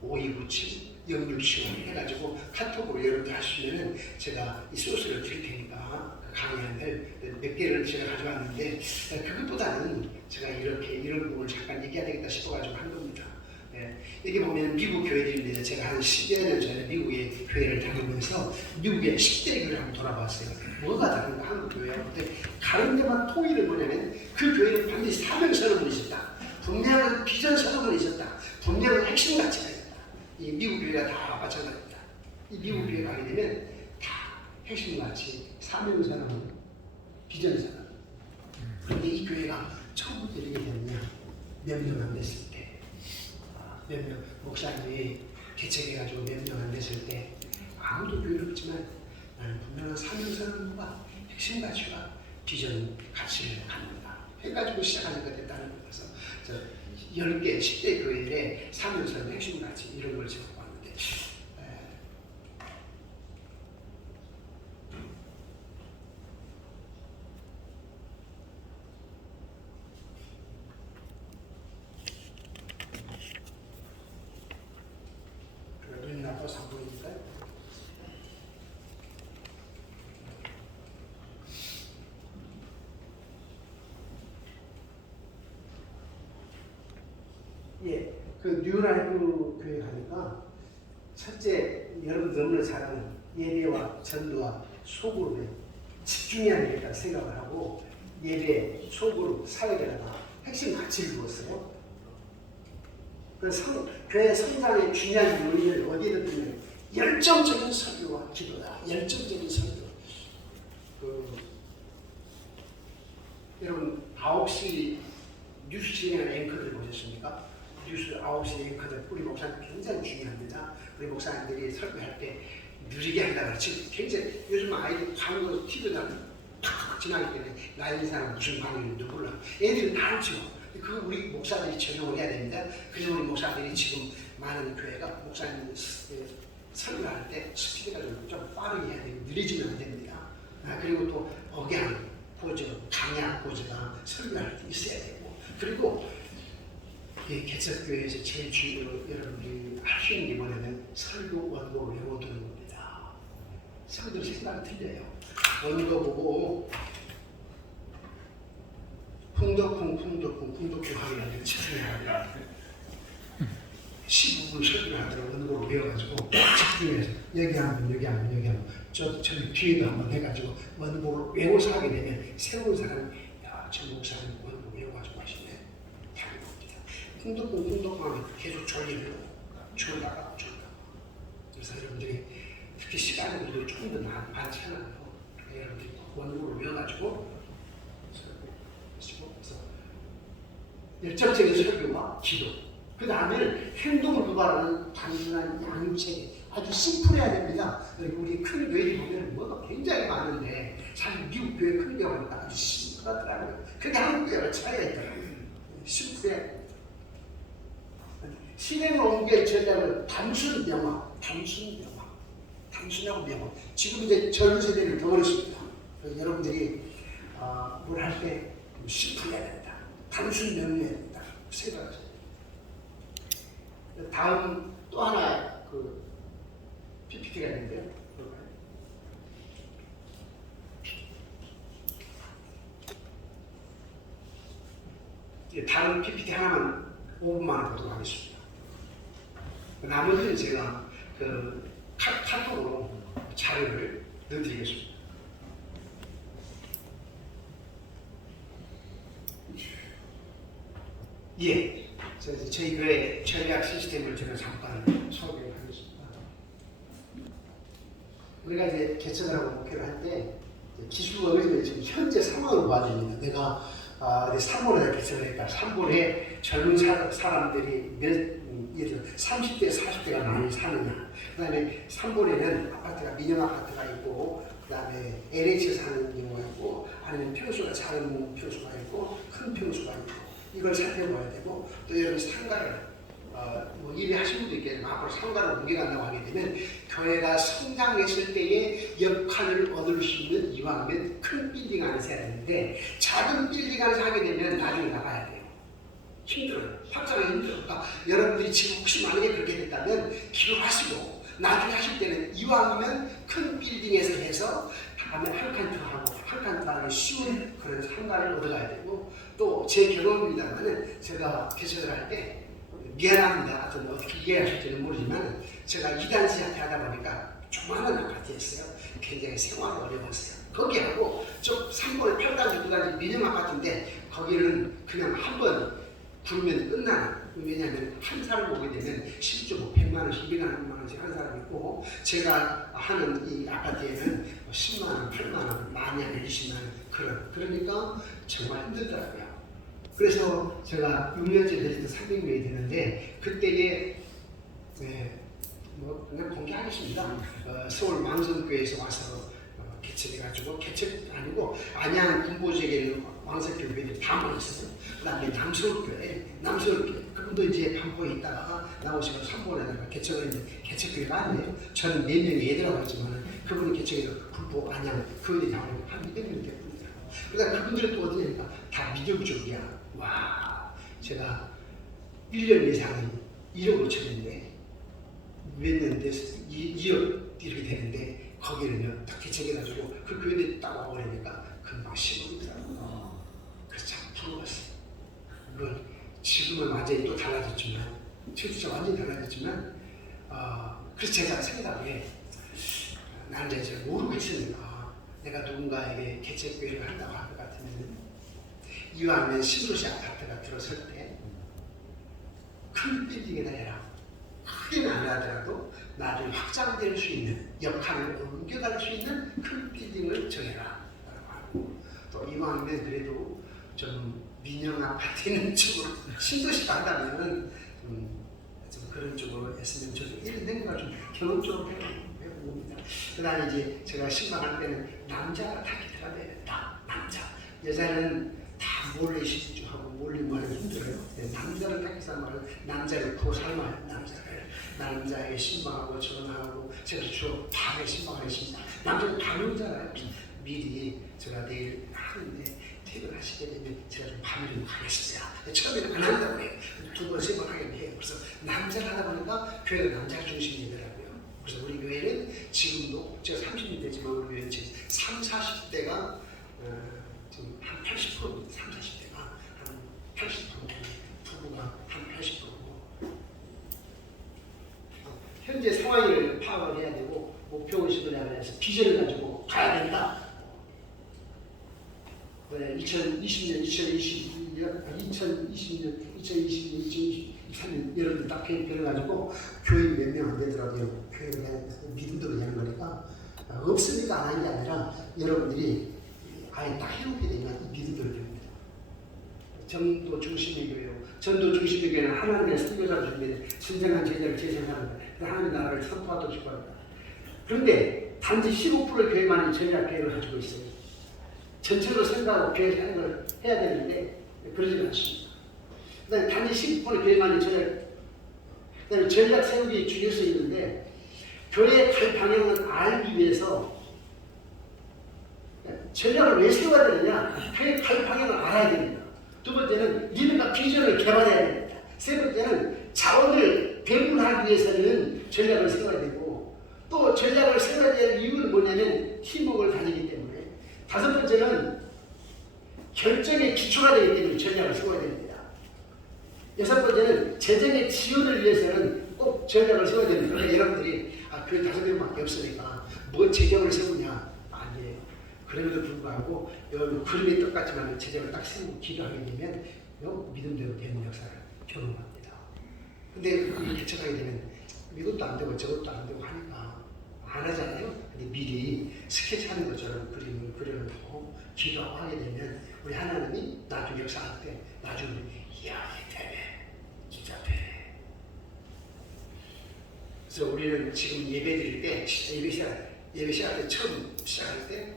5297 0675 해가지고 카톡으로 여러분들 하시면은 제가 이 소스를 드릴 테니까 강의안을 몇 개를 제가 가져왔는데 그것보다는 제가 이렇게 이런 부분을 잠깐 얘기해야 되겠다 싶어가지고 한 겁니다. 네. 여기 보면 미국 교회들인데 제가 한 10여 년 전에 미국의 교회를 다니면서 미국의 10대 교회를 한번 돌아봤어요. 뭐가 다른가 한국 교회하고. 근데 다른 데만 통일은 뭐냐면 그 교회는 반드시 사명 선언이 있었다. 분명한 비전 선언이 있었다. 분명한 핵심 가치가 있었다. 이 미국 교회가 다 마찬가지입니다. 이 미국 교회 가게 되면 다 핵심 가치, 사명 선언, 비전 선언. 그런데 이 교회가 처음부터 이렇게 됐냐? 몇 명 안 됐을 때. 몇 명, 목사님이 개척해가지고 몇 명 안 됐을 때 아무도 교회를 없지만 나는 분명한 사명선언과 핵심 가치와 비전 가치를 갖는다 해가지고 시작하는 것 됐다는 거라서 10개, 10대 교회의 사명선언, 핵심 가치 이런 걸 제가 봤는데 눈이 나빠서 안 보이니까요. 예, 그 뉴라이프 교회 가니까 첫째 여러분 너무나 잘 아는 예배와 전도와 소그룹에 집중해야 되겠다 생각을 하고 예배, 소그룹, 사역에다가 핵심 가치를 두었어요. 교회 성장의 중요한 요인을 어디에 두면 열정적인 설교와 기도다. 열정적인 설교. 여러분 9시 뉴스 진행하는 앵커들 보셨습니까? 뉴스 9시 앵커들 우리 목사님 굉장히 중요합니다. 우리 목사님들이 설교할 때 느리게 한다 그렇지. 굉장히 요즘 아이들 광고 TV가 탁 지나기 때문에 나이 사람 무슨 방송인지 몰라. 애들은 다 알죠. 그거 우리 목사들이 적용을 해야 됩니다. 그래서 우리 목사들이 지금 많은 교회가 목사님 설교할 때 스피드가 좀 빠르게 해야 되고 느리지면 안 됩니다. 그리고 또 억양, 고저, 강약, 고저가 설교할 때 있어야 되고 그리고 개척교회에서 제일 중요로 여러분들이 할 수 있는 게 뭐냐면 설교 원고를 외워두는 겁니다. 성도들 생각이 틀려요. 원고 보고 풍덕교하게 집중해야 돼요. 15분 설교를 하더라도 원고를 외워가지고 집중해서 여기 하면 저기 뒤에도 한번 해가지고 원고를 외워서 하게 되면 새로운 사람이 저 목사님 원고 외워가지고 하시네. 다른 겁니다. 풍덕하면 계속 졸리고 졸다가 그래서 여러분들이 특히 시간이 그래도 조금 더 많잖아요. 여러분들이 원고를 외워가지고 열정적인 설교와 기도. 그 다음에 행동을 유발하는 단순한 양육체계. 아주 심플해야 됩니다. 우리 큰 교회를 보면 뭐가 굉장히 많은데 사실 미국 교회 큰 교회가 아주 심플하더라고요. 근데 한국 교회가 차이가 있더라고요. 심플해야 됩니다. 실행을 옮길 전략은 단순 명화. 단순하고 명화. 지금 이제 젊은 세대를 더 어렵습니다. 여러분들이 뭘 할 때 심플해야 됩니다. 단순 명료입니다. 생각하세요. 다음 또 하나 PPT가 있는데요. 다른 PPT 하나만 5분만 보도록 하겠습니다. 나머지는 제가 카톡으로 자료를 넣어드리겠습니다. 예, 저희 교회 전략 시스템을 제가 잠깐 소개하겠습니다. 우리가 이제 개척을 하고 목회를 할 때 기술원을 지금 현재 상황을 봐야 됩니다. 내가 3월에 개척을 했다. 3월에 젊은 사람들이 예를 들어 30대, 40대가 많이 사느냐. 그 다음에 3월에는 아파트가 민영 아파트가 있고, 그 다음에 LH에 사는 경우가 있고, 아니면 평수가 작은 평수가 있고, 큰 평수가 있고, 이걸 살펴봐야 되고, 또 여러분 상가를 뭐 일을 하신 분도 있겠지만 앞으로 상가를 옮겨간다고 하게 되면 교회가 성장했을 때의 역할을 얻을 수 있는 이왕이면 큰 빌딩 안에서 해야 되는데 작은 빌딩 안에서 하게 되면 나중에 나가야 돼요. 힘들어요. 확장이 힘들어요. 그러니까 여러분들이 지금 혹시 만약에 그렇게 됐다면 기도하시고 나중에 하실 때는 이왕이면 큰 빌딩에서 해서 다음에 한 칸 더 하고 한 칸 더 하기 쉬운 그런 상가를 얻어가야 되고 또 제 경험입니다만은 제가 개척을 할 때 미안합니다. 어떻게 이해하실지는 모르지만 제가 2단지 앞에 하다 보니까 조그마한 아파트였어요. 굉장히 생활이 어려웠어요. 거기하고 좀 3번에 8단지, 9단지 민영 아파트인데 거기는 그냥 한 번 부르면 끝나는. 왜냐하면 한 사람 오게 되면 실제 뭐 100만 원씩, 200만 원씩 한 사람이 있고 제가 하는 이 아파트에는 10만 원, 8만 원, 많이 하면 20만 원 그러니까 정말 힘들더라고요. 그래서 제가 6년째 됐을 때 300명이 되는데 그때에 뭐 그냥 공개하겠습니다. 서울 망성교회에서 와서 개척해가지고 개척 아니고 안양 군보지역에는 왕석교회들이 다 모였어요. 그다음에 남서울교회 그분도 이제 반포에 있다가 나오시고 3번에다가 개척을 했는데 개척교회가 아니에요. 저는 4명의 애들하고 있지만 그분이 개척해서 군보 안양 그분들이 나오고 한 200명 됐거든요. 그러니까 그분들은 또 어디냐니까 다 미국 쪽이야. 와, 제가 1년 이상은 1억 5천인데 몇 년 돼서 2억 이렇게 되는데 거기는요 딱 개척해가지고 그 교회들이 딱 와버리니까 금방 10억이더라고요. 그래서 참 부러웠어요. 물론 지금은 완전히 또 달라졌지만 진짜 완전히 달라졌지만 그래서 제가 생각에 나는 이제 모르고 있으니까 내가 누군가에게 개척교회를 한다고 할 것 같으면 이왕이면 신도시 아파트가 들어설 때 큰 빌딩에다 해라. 크게는 안 하더라도 나중에 확장될 수 있는 역할을 옮겨갈 수 있는 큰 빌딩을 정해라 라고 하고 또 이왕이면 그래도 좀 민영 아파트 있는 쪽으로 신도시 간다면 좀 그런 쪽으로 했으면 저도 이런 생각을 좀 경험적으로 해본 겁니다. 그 다음에 이제 제가 신방할 때는 남자가 다 기타가 되겠다. 남자. 여자는 다 몰래 시주하고 몰래 말하기 힘들어요. 남자를 딱해서 말하는 남자를 구워 삶아요. 남자에게 신방하고 전화하고 제가 주로 밤에 신방을 했습니다. 남자는 밤에 오잖아요. 미리 제가 내일 하는데 퇴근하시게 되면 제가 좀 밤에 좀 가겠어요. 처음에는 안 한다고 해요. 2번, 3번 하긴 해요. 그래서 남자를 하다 보니까 교회가 남자 중심이더라고요. 그래서 우리 교회는 지금도 제가 30년 되지만 우리 교회는 지금 30, 40대가 지금 한 80%입니다. 30, 40대가 한 80%, 부부가 한 80%고 현재 상황을 파악을 해야 되고 목표의식을 해서 비전을 가지고 가야 된다. 2020년, 2021년, 2020년, 2023년 여러분들 딱 계획을 가지고 교회 몇 명 안 되더라고요. 교회가 믿음대로 되는 거니까 없으니까 안 하는 게 아니라 여러분들이 아예 딱 해놓게 되면 이 믿음대로 됩니다. 전도 중심의 교회요. 전도 중심의 교회는 하나님의 선교사를 준비해 신성한 제자를 재생하는 거예요. 하나님의 나라를 선포하도록 싶어합니다. 그런데 단지 15%의 교회만이 전략 계획을 가지고 있어요. 전체로 생각하고 계획하는 걸 해야 되는데 그러지 않습니다. 그다음에 단지 10%의 교회만이 전략 세우기 중요성이 있는데 교회의 갈 방향을 알기 위해서 전략을 왜 세워야 되느냐? 교회의 갈 방향을 알아야 됩니다. 두 번째는 리더가 비전을 개발해야 됩니다. 세 번째는 자원을 배분하기 위해서는 전략을 세워야 되고 또 전략을 세워야 될 이유는 뭐냐면 팀워크를 다니기 때문에 다섯 번째는 결정의 기초가 되기 때문에 전략을 세워야 됩니다. 여섯 번째는 재정의 지원을 위해서는 꼭 전략을 세워야 됩니다. 그러니까 여러분들이 교회 5명밖에 없으니까 뭐 재정을 세우냐? 아니에요. 그럼에도 불구하고 여러분 그림이 똑같지만 재정을 딱 세우고 기도하게 되면 믿음대로 되는 역사를 경험합니다. 근데 그걸 개척하게 되면 이것도 안 되고 저것도 안 되고 하니까 안 하잖아요. 근데 미리 스케치하는 것처럼 그림을 그려놓고 기도하고 하게 되면 우리 하나님이 나중에 역사할 때 나중에 이야 이게 되네. 진짜 되네. 그래서 우리는 지금 예배 드릴 때 예배 시작 때 처음 시작할 때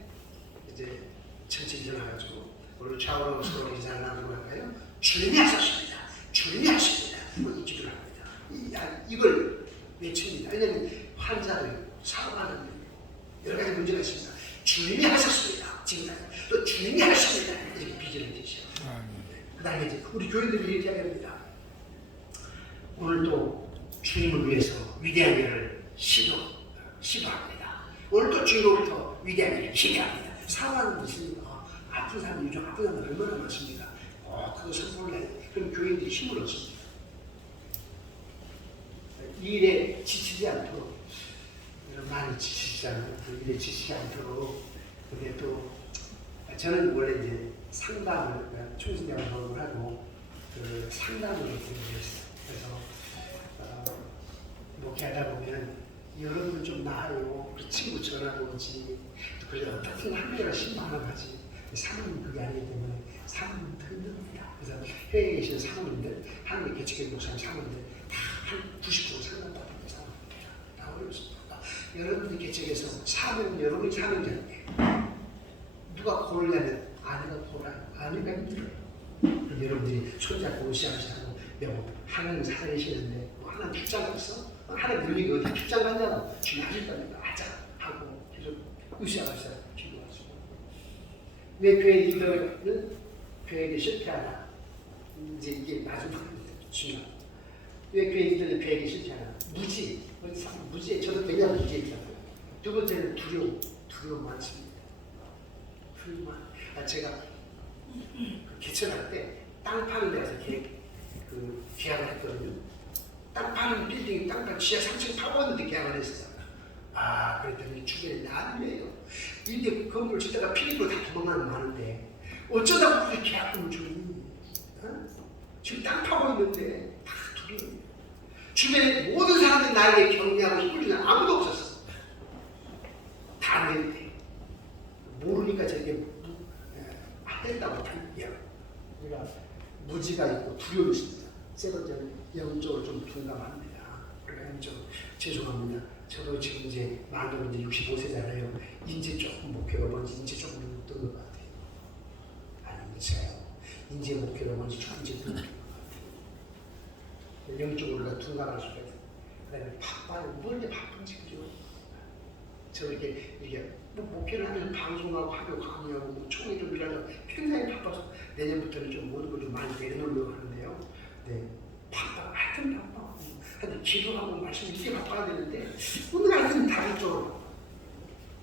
이제 전체 일어나가지고 오늘 좌우로 서로 인사를 나누고 할까요? 주님이 하셨습니다. 주님이 하십니다. 이 기도를 합니다. 이걸 외칩니다. 왜냐하면 환자들, 사망하는 여러 가지 문제가 있습니다. 주님이 하셨습니다. 지금 또 주님이 하십니다. 이렇게 비전을 드시죠. 그 다음에 이제 우리 교인들이 이렇게 해야 됩니다. 오늘도 주님을 위해서 위대한 일을 시도합니다. 오늘도 주님으로부터 위대한 일을 기대합니다. 사망하는 것은 아픈 사람, 요즘 아픈 사람 얼마나 많습니다. 그거 선포를 해야 돼. 그럼 교인들이 힘을 얻습니다. 이 일에 지치지 않도록, 많이 지치잖아요. 그 일에 지치지 않도록. 근데 또, 저는 원래 이제 상담을, 총신자가 경험을 하고, 그 상담을 공부했어요. 그래서, 목회하다 보면, 여러분 좀 나아요. 우리 친구 전화도 오지. 또 그래, 어떻게 한계가 10만 원 하지. 사모님 그게 아니기 때문에 사모님 더 힘듭니다. 그래서 해외에 계신 사모님들, 한국 개척교회 목사님 사모님들 다 한 90% 상담받는 사모님입니다. 다 어렵습니다. 여러분들 개척에서 사모님, 여러분이 사모님인데 누가 고르냐면 아내가 고라요. 아내가 힘들어요. 그럼 여러분들이 손잡고 으쌰으쌰하고 여보 하나님 살아계시는데 뭐 하나님 출장 갔어? 하나님 능력이 어디 출장 갔냐고 주님 하실답니다. 하자 하고 계속 으쌰으쌰 기도하시고 왜 교회 리더는 교회에 실패하나? 이제 이게 마지막입니다. 중요한. 왜 교회 리더는 교회에 실패하나? 무지. 무지에 저도 굉장히 무지했잖아요. 두 번째는 두려움 많습니다. 두려움. 제가 개천할 때 땅 파는 데서 계약을 했거든요. 땅 파는 빌딩, 땅 지하 3층 파고왔는데 계약을 했어요. 그랬더니 주변에 난리예요. 근데 건물 짓다가 피리로 다 도망가는 많은데 어쩌다 그렇게 계약금을 주니? 지금 땅 파고 있는데 다 두려워요. 주변에 모든 사람들이 나에게 격려하고 힘을 주는 아무도 없었어. 다 안 되는데 모르니까 저게 안 된다고 판이야. 우리가 무지가 있고 두려움이 있습니다. 세 번째는 영적으로 좀 둔감합니다. 우리가 영적으로 죄송합니다. 저도 지금 이제 만으로 이제 65세잖아요. 이제 조금 목표가 뭔지 이제 조금 뜬 것 같아요. 아니면서요. 이제 목표가 뭔지 조금 이제 뜬 것 같아요. 영적으로 우리가 둔감할 수가 있어요. 그다음에 바빠요. 뭘 이렇게 바쁜지 그죠? 저 이렇게 목표를 하면 방송하고 하고 강의하고 뭐 총회 좀 일하고 굉장히 바빠서 내년부터는 좀 모든 걸 좀 많이 내려놓으려고 하는데요. 네, 하여튼 바빠. 하여튼 기도하고 말씀 이렇게 바빠야 되는데 오늘 하여튼 다른 쪽으로.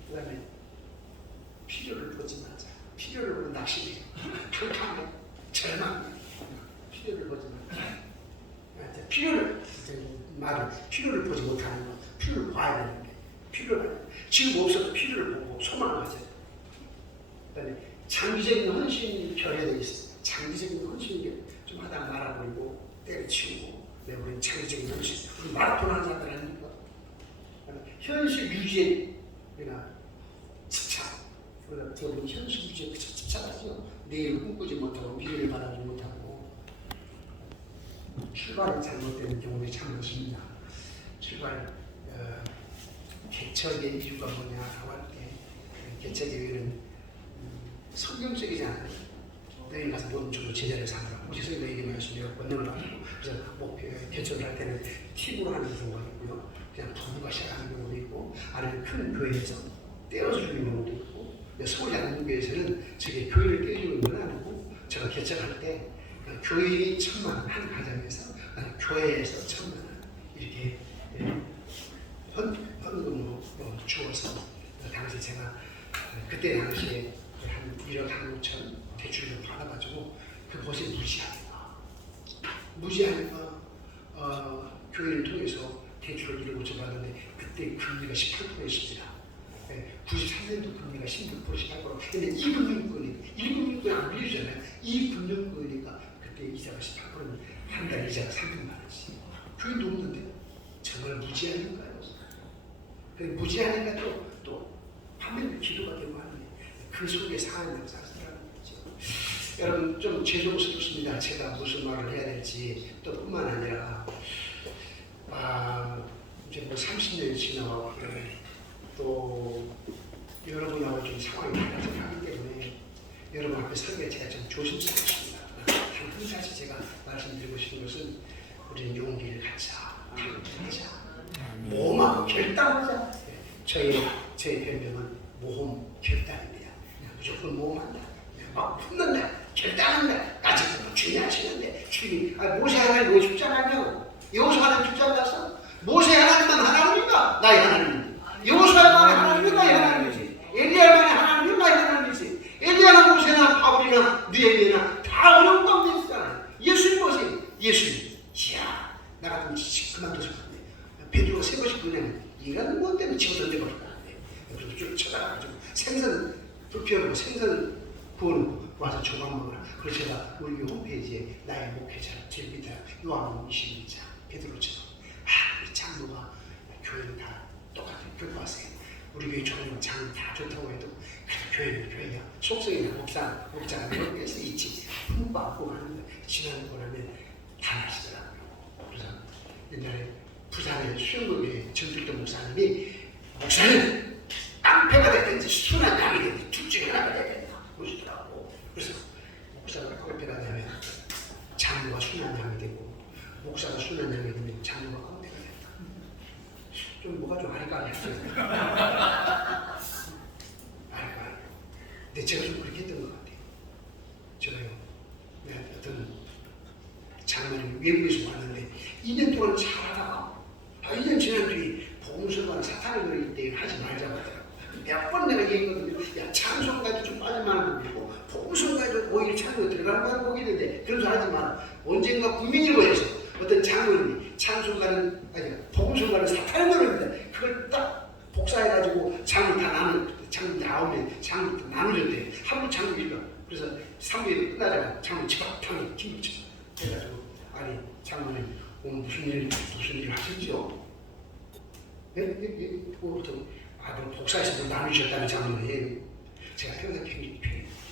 그 다음에 필요를 보지 마자. 필요를 보는 낚시해요. 평탄해. 절망해. 필요를 보지 마자. 필요를 보지 못하는 거. 필요를 봐야 되는데 필요를 지금 없어도 필요를 보고 소망을 하세요. 그다음에 장기적인 헌신이 결여되어 있어요. 장기적인 헌신이 좀 하다 말아버리고 때려치우고 우리는 장기적인 헌신 우리 마라톤 하는 사람들 아닙니까? 현실 유지에 집착 그러다 대부분 현실 유지에 집착하죠. 내일을 꿈꾸지 못하고 미래를 바라지 못하고 출발이 잘못되는 경우가 참 많습니다. 개척의 이유가 뭐냐라고 할 때 개척의 이유는 성경적이지 않아요. 너희 가서 모든 쪽으로 제자를 삼으라. 오시서 너희에게 말씀드려 권능을 받고 그래서 개척을 할 때는 팀으로 하는 경우가 있고요. 그냥 부부가 시작하는 경우도 있고 아니면 큰 교회에서 떼어주는 경우도 있고 서울 양문교회에서는 저게 교회를 떼어주는 건 아니고 제가 개척할 때 교인이 1,000만 원 한 가정에서 교회에서 1,000만 원 이렇게 헌금으로 주어서 당시 제가 그때 당시에 한 1억 3천 대출을 받아가지고 그것을 무시하니까 교회를 통해서 대출을 1억 5천 받았는데 그때 금리가 18%였습니다. 93년도 금리가 16% 18%. 근데 이 금융권이 안 빌려주잖아요. 이 금융권이니까 그때 이자가 18%는 한 달 이자가 300만 원씩. 교회도 없는데 정말 무지하니까요. 무지하니까 또 반면 기도가 되고 하는데 그 속에 상한다고 사시더라는 거죠. 여러분 좀 죄송스럽습니다. 제가 무슨 말을 해야 될지 또 뿐만 아니라 이제 뭐 30년이 지나고 또 여러분하고 좀 상황이 달라져 가기 때문에 여러분 앞에 설교에 제가 좀 조심스럽습니다. 한 가지 제가 말씀드리고 싶은 것은 우리는 용기를 갖자, 당하자, 모험하고 결단하자. 제 별명은 모험 결단입니다. 무조건 모험한다, 막 품는다, 결단한다. 아직도 주님 하시는데 주님 모세 하나님 왜 죽지 않았냐고. 여호수아 하나님 죽지 않았어? 모세 하나님만 하나님인가? 나의 하나님. 여호수아만 하나님이 나의 하나님이지. 엘리야만의 하나님이 나의 하나님이지. 엘리야나 모세나 바울이나 느헤미야나 다 어려운 가운데 있잖아요. 예수님 보세요. 예수님. 이야, 나 같으면 그만둬서 갔네. 베드로가 3번씩 그냥 이런 것 때문에 집어 던져버릴 것 같네. 그래서 쭉 쳐다가지고 생선 불피워놓고 생선 구워놓고 와서 조각 먹으라. 그래서 제가 우리 홈페이지에 나의 목회자 제일 밑에 요한복음 22장 베드로처럼 우리 장로가 교회는 다 똑같아요. 교과서에 우리 교회 좋은 장로 다 좋다고 해도 교회는 교회야. 속성이나 목사가 그런 게 있지. 풍부하고 하는 거 지나는 거라면 다 하시더라고요. 그래서 옛날에 부산의 수영국의 전필도 목사님이 목사는 깡패가 됐든지 순한 양이 됐든지 둘 중에 하나가 돼야 된다 그러시더라고. 그래서 목사가 깡패가 되면 장로가 순한 양이 되고 목사가 순한 양이 되면 장로가 깡패가 된다. 좀 뭐가 좀 아리까리했어요. 아리까리. 근데 제가 좀 그렇게 했던 것 같아요. 제가요, 어떤 장로님 외국에서 왔는데 2년 동안 잘하다가 2년 지난 뒤에 복음서가 사탄을 그릴 때 하지 말자고 하더라고. 몇 번 내가 얘기했거든요. 야, 찬송가도 좀 빠질만한 곡이고 복음서가도 오히려 찬송에 들어가는 만한 곡이는데 그런 소리 하지 마라. 언젠가 국민일보에서 어떤 장로님이 찬송가는 아니 복음서가는 사탄을 노래인데 그걸 딱 복사해가지고 장로 다 장로 나오면 장로 다 나누셨대. 한번 장로 읽어. 그래서 3부에 끝나자마자 장로 집합탕에 김부쳐 해가지고 아니 장로님 오늘 무슨 일 하셨죠? 그거부터 뭐 복사해서 나누셨다는 장로님. 제가 평생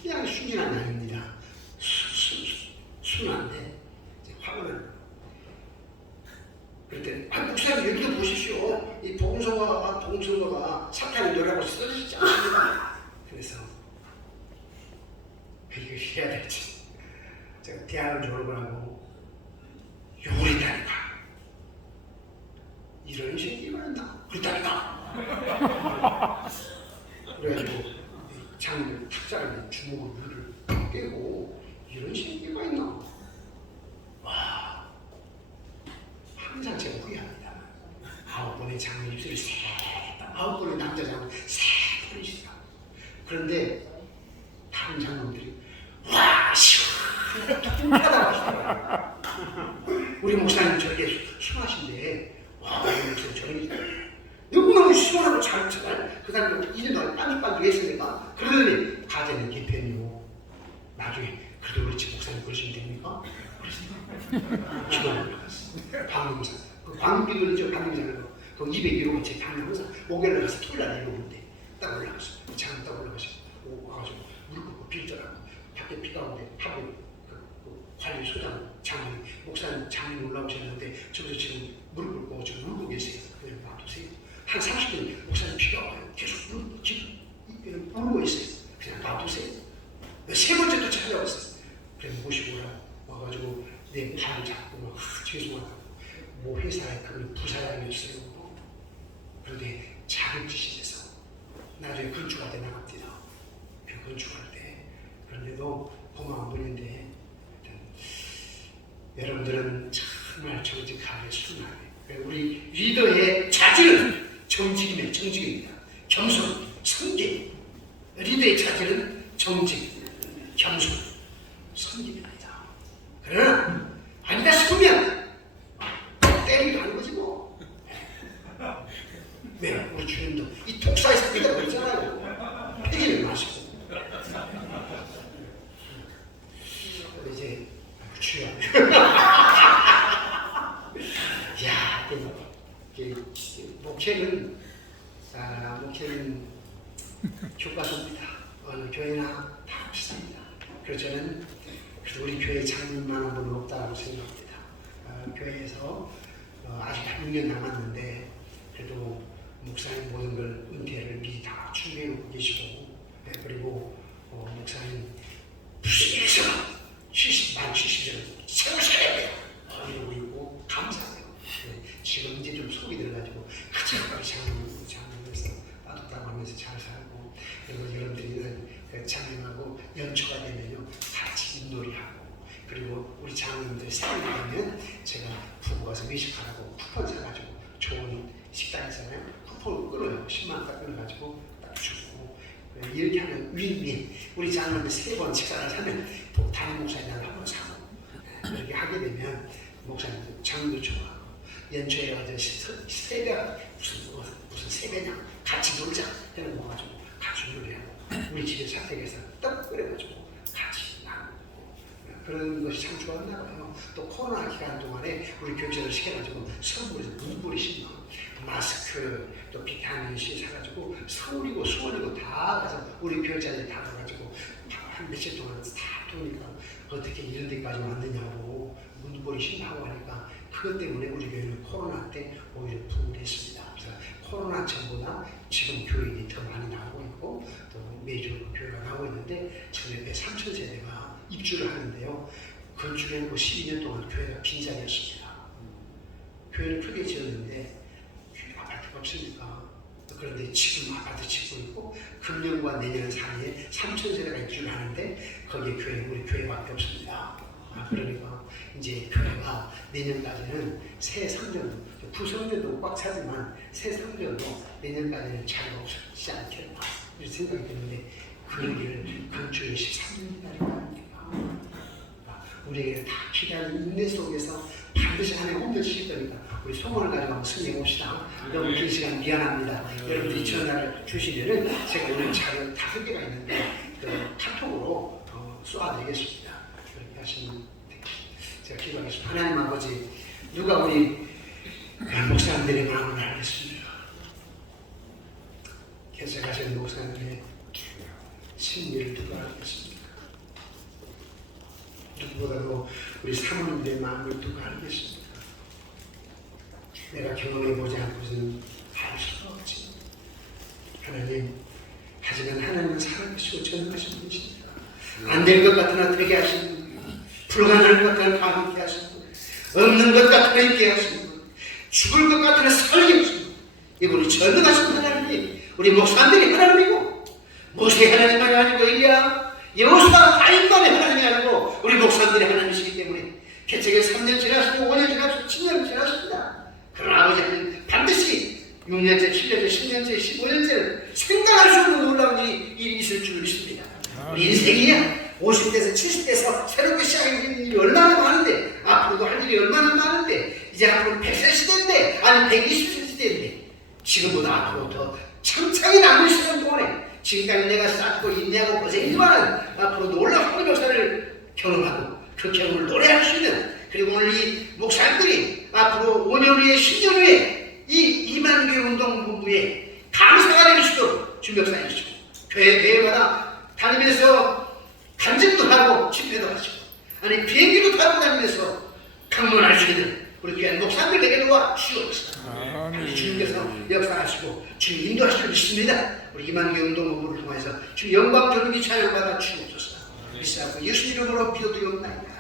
그냥 순진한 양입니다. 순한데 화가 나요. 그랬더니 목사님 여기도 보십시오. 이 복음서가 사탄의 노래라고 써주시지 않습니다. 그래서 이거 해야 될지 제가 대학을 졸업을 하고 요리다니까 이런 새끼가 있나? 그렇다니까. 그래가지고 장을 탁자를 주먹으로 물을 깨고 이런 새끼가 있나? 와, 항상 제가 후회합니다. 9번의 장의 입술이 새다. 9번의 남자 장은 새버리시다. 그런데 다른 장로들이 와, 시원하다고 하시더라고요. 우리 목사님 저렇게 순하신데 와, 우리 목사님 저렇게 너무너무 시원하고 잘 쳤잖아요. 그 사람도 2년 동안 빤죽빤죽 했으니까 그러더니 가재는 개편이고 나중에 그래도 우리 집 목사님 그러시면 됩니까? 그러시더라고요. 기도를 올라갔어. 방금사. 그 방금기도는 저 방금사는 그 201호 제 방금 항상 목요일에 가서 토요일날 내려오는데 딱 올라갔어. 장 딱 올라가서 와가지고 물 끓고 빌더라고. 밖에 비가 오는데 하고 관리소장 장로님, 목사님 장로님 올라오셨는데 저기서 지금 물 끓고 지금 울고 계세요. 그냥 놔두세요. 한 30분 목사님 비가 와요. 계속 울고 있어요. 그냥 놔두세요. 세 번째 또 찾아왔어요. 그래 모시고 와가지고 내 발을 잡고 막 죄송하다고 뭐 회사에 그 부사장이었어요. 그런데 자격지시 돼서 나중에 건축할 때 나갑니다. 그 건축할 때 그런데도 고마운 분인데 여러분들은 정말 정직하게 순하게 우리 리더의 자질은 정직입니다. 겸손, 성질. 리더의 자질은 정직, 겸손, 성질입니다. 그러나 아니다 싶으면 때리기도 하는 거지 뭐. 왜? 우리 주님도 이 독사에서 믿어 있잖아요. 때리지 마시고. 이제 주여. 야, 목회는 목회는 교과서입니다. 어느 교회나 다 비슷합니다. 그래서 저는 우리 교회 장로님만 한 분은 없다고 생각합니다. 교회에서 아직 한 6년 남았는데 그래도 목사님 모든 걸 은퇴를 미리 다 준비해 놓고 계시고 그리고 목사님 부서에서 70년 세우셔야 돼요. 이러고 있고 감사해요. 지금 이제 좀 속이 들어가지고 같이 장로님에서 따뜻하고 하면서 잘 살고 그리고 여러분들이 장님하고 연초가 되면요 같이 윷놀이하고 그리고 우리 장로님들 생일이 되면 제가 부부 가서 외식하라고 쿠폰 사가지고 좋은 식당 있잖아요. 쿠폰을 끊어요. 10만 원 딱 끊어가지고 딱 주고 이렇게 하면 윈윈. 우리 장로님들 3번 식사를 사면 다른 목사님들 한번 사고 이렇게 하게 되면 목사님들 장도 좋아하고 연초에 가서 세배가 무슨 세배냐 같이 놀자 해는 모아가지고 같이 놀이하고 우리 집에 사택에서 떡 끓여가지고 같이 나누고 그런 것이 참 좋았나 봐요. 또 코로나 기간 동안에 우리 교육자를 시켜가지고 선물에서 문불이 신고 마스크 또 비타민 C 사가지고 서울이고 수원이고 다 가서 우리 교육자들이 다 가가지고 한 며칠 동안 다 도니까 어떻게 이런 데까지 왔느냐고 문불이 신고 하니까 그것 때문에 우리 교회는 코로나 때 오히려 부흥했습니다. 그래서 코로나 전보다 지금 교인이 더 많이 나오고 있고 또 매주 교회가 나오고 있는데 저녁에 3,000세대가 입주를 하는데요. 건축에 12년 동안 교회가 빈자리였습니다. 교회를 크게 지었는데 아파트가 없으니까 그런데 지금 아파트 짓고 있고 금년과 내년 사이에 3,000세대가 입주를 하는데 거기에 우리 교회밖에 없습니다. 그러니까 이제 교회가 내년까지는 새 성전도 구성전도 꽉 차지만 새 성전도 내년까지는 차이가 없지 않겠다 이런 생각이 드는데 그러기를 건축이 13년 기다릴 거 아닙니까? 우리에게 다 기다린 인내 속에서 반드시 안에 홈을 치실 거니까 우리 소원을 가지고 한번 승리해봅시다. 너무 긴 시간 미안합니다. 여러분들이 전화를 주시면은 제가 오늘 자료 5개가 있는데 카톡으로 쏘아드리겠습니다. 그렇게 하시면 제가 기도하겠습니다. 하나님 아버지 누가 우리 목사님들의 마음을 알겠습니다. 개척하시는 목사님의 심리를 누가 알겠습니까? 누구보다도 우리 사모님들의 마음을 누가 알겠습니까? 내가 경험해보지 않고서는 알 수가 없지. 하나님, 하지만 하나님은 살아계시고 전능하신 분이십니다. 안 될 것 같으나 되게 하시는 분, 불가능할 것 같으나 가능케 하시는 분, 없는 것 같으나 있게 하시는 분, 죽을 것 같으나 살게 하시는 분, 이분이 전능하신 하나님이 우리 목사님들이 하나님이고 모세 하나님만이 아니고 엘리야 여호수아 다윗만의 하나님이 아니고 우리 목사님들이 하나님이시기 때문에 개척에 3년 지났고 5년 지났고 7년 지났습니다. 그러나 아버지 하나님 반드시 6년째, 7년째, 10년째, 15년째를 생각할 수 없는 놀라운 일이 있을 줄 믿습니다. 우리 인생이야 50대에서 70대에서 새롭게 시작하는 일이 얼마나 많은데 앞으로도 할 일이 얼마나 많은데 이제 앞으로 100세 시대인데 아니 120세 시대인데 지금보다 앞으로 더 창창히 남은 시간 동안에 지금까지 내가 쌓고 인내하고 고생했지만 앞으로 놀라운 하나님의 역사를 경험하고 그 경험을 노래할 수 있는 그리고 오늘 이 목사님들이 앞으로 5년 후에 10년 후에 이 이만교회 운동본부에 감사가 될 수 있도록 주목사해 주시고 교회마다 다니면서 간증도 하고 집회도 하시고 아니 비행기도 타고 다니면서 강론할 수 있는 우리 귀한 목사님들에게 도와 주옵소서. 주님께서 역사하시고 주님 인도하실 줄 믿습니다. 우리 이만교회 운동본부를 통해서 주님 영광 존귀 찬양받아 주옵소서. 믿사옵고 예수 이름으로 기도드리옵나이다.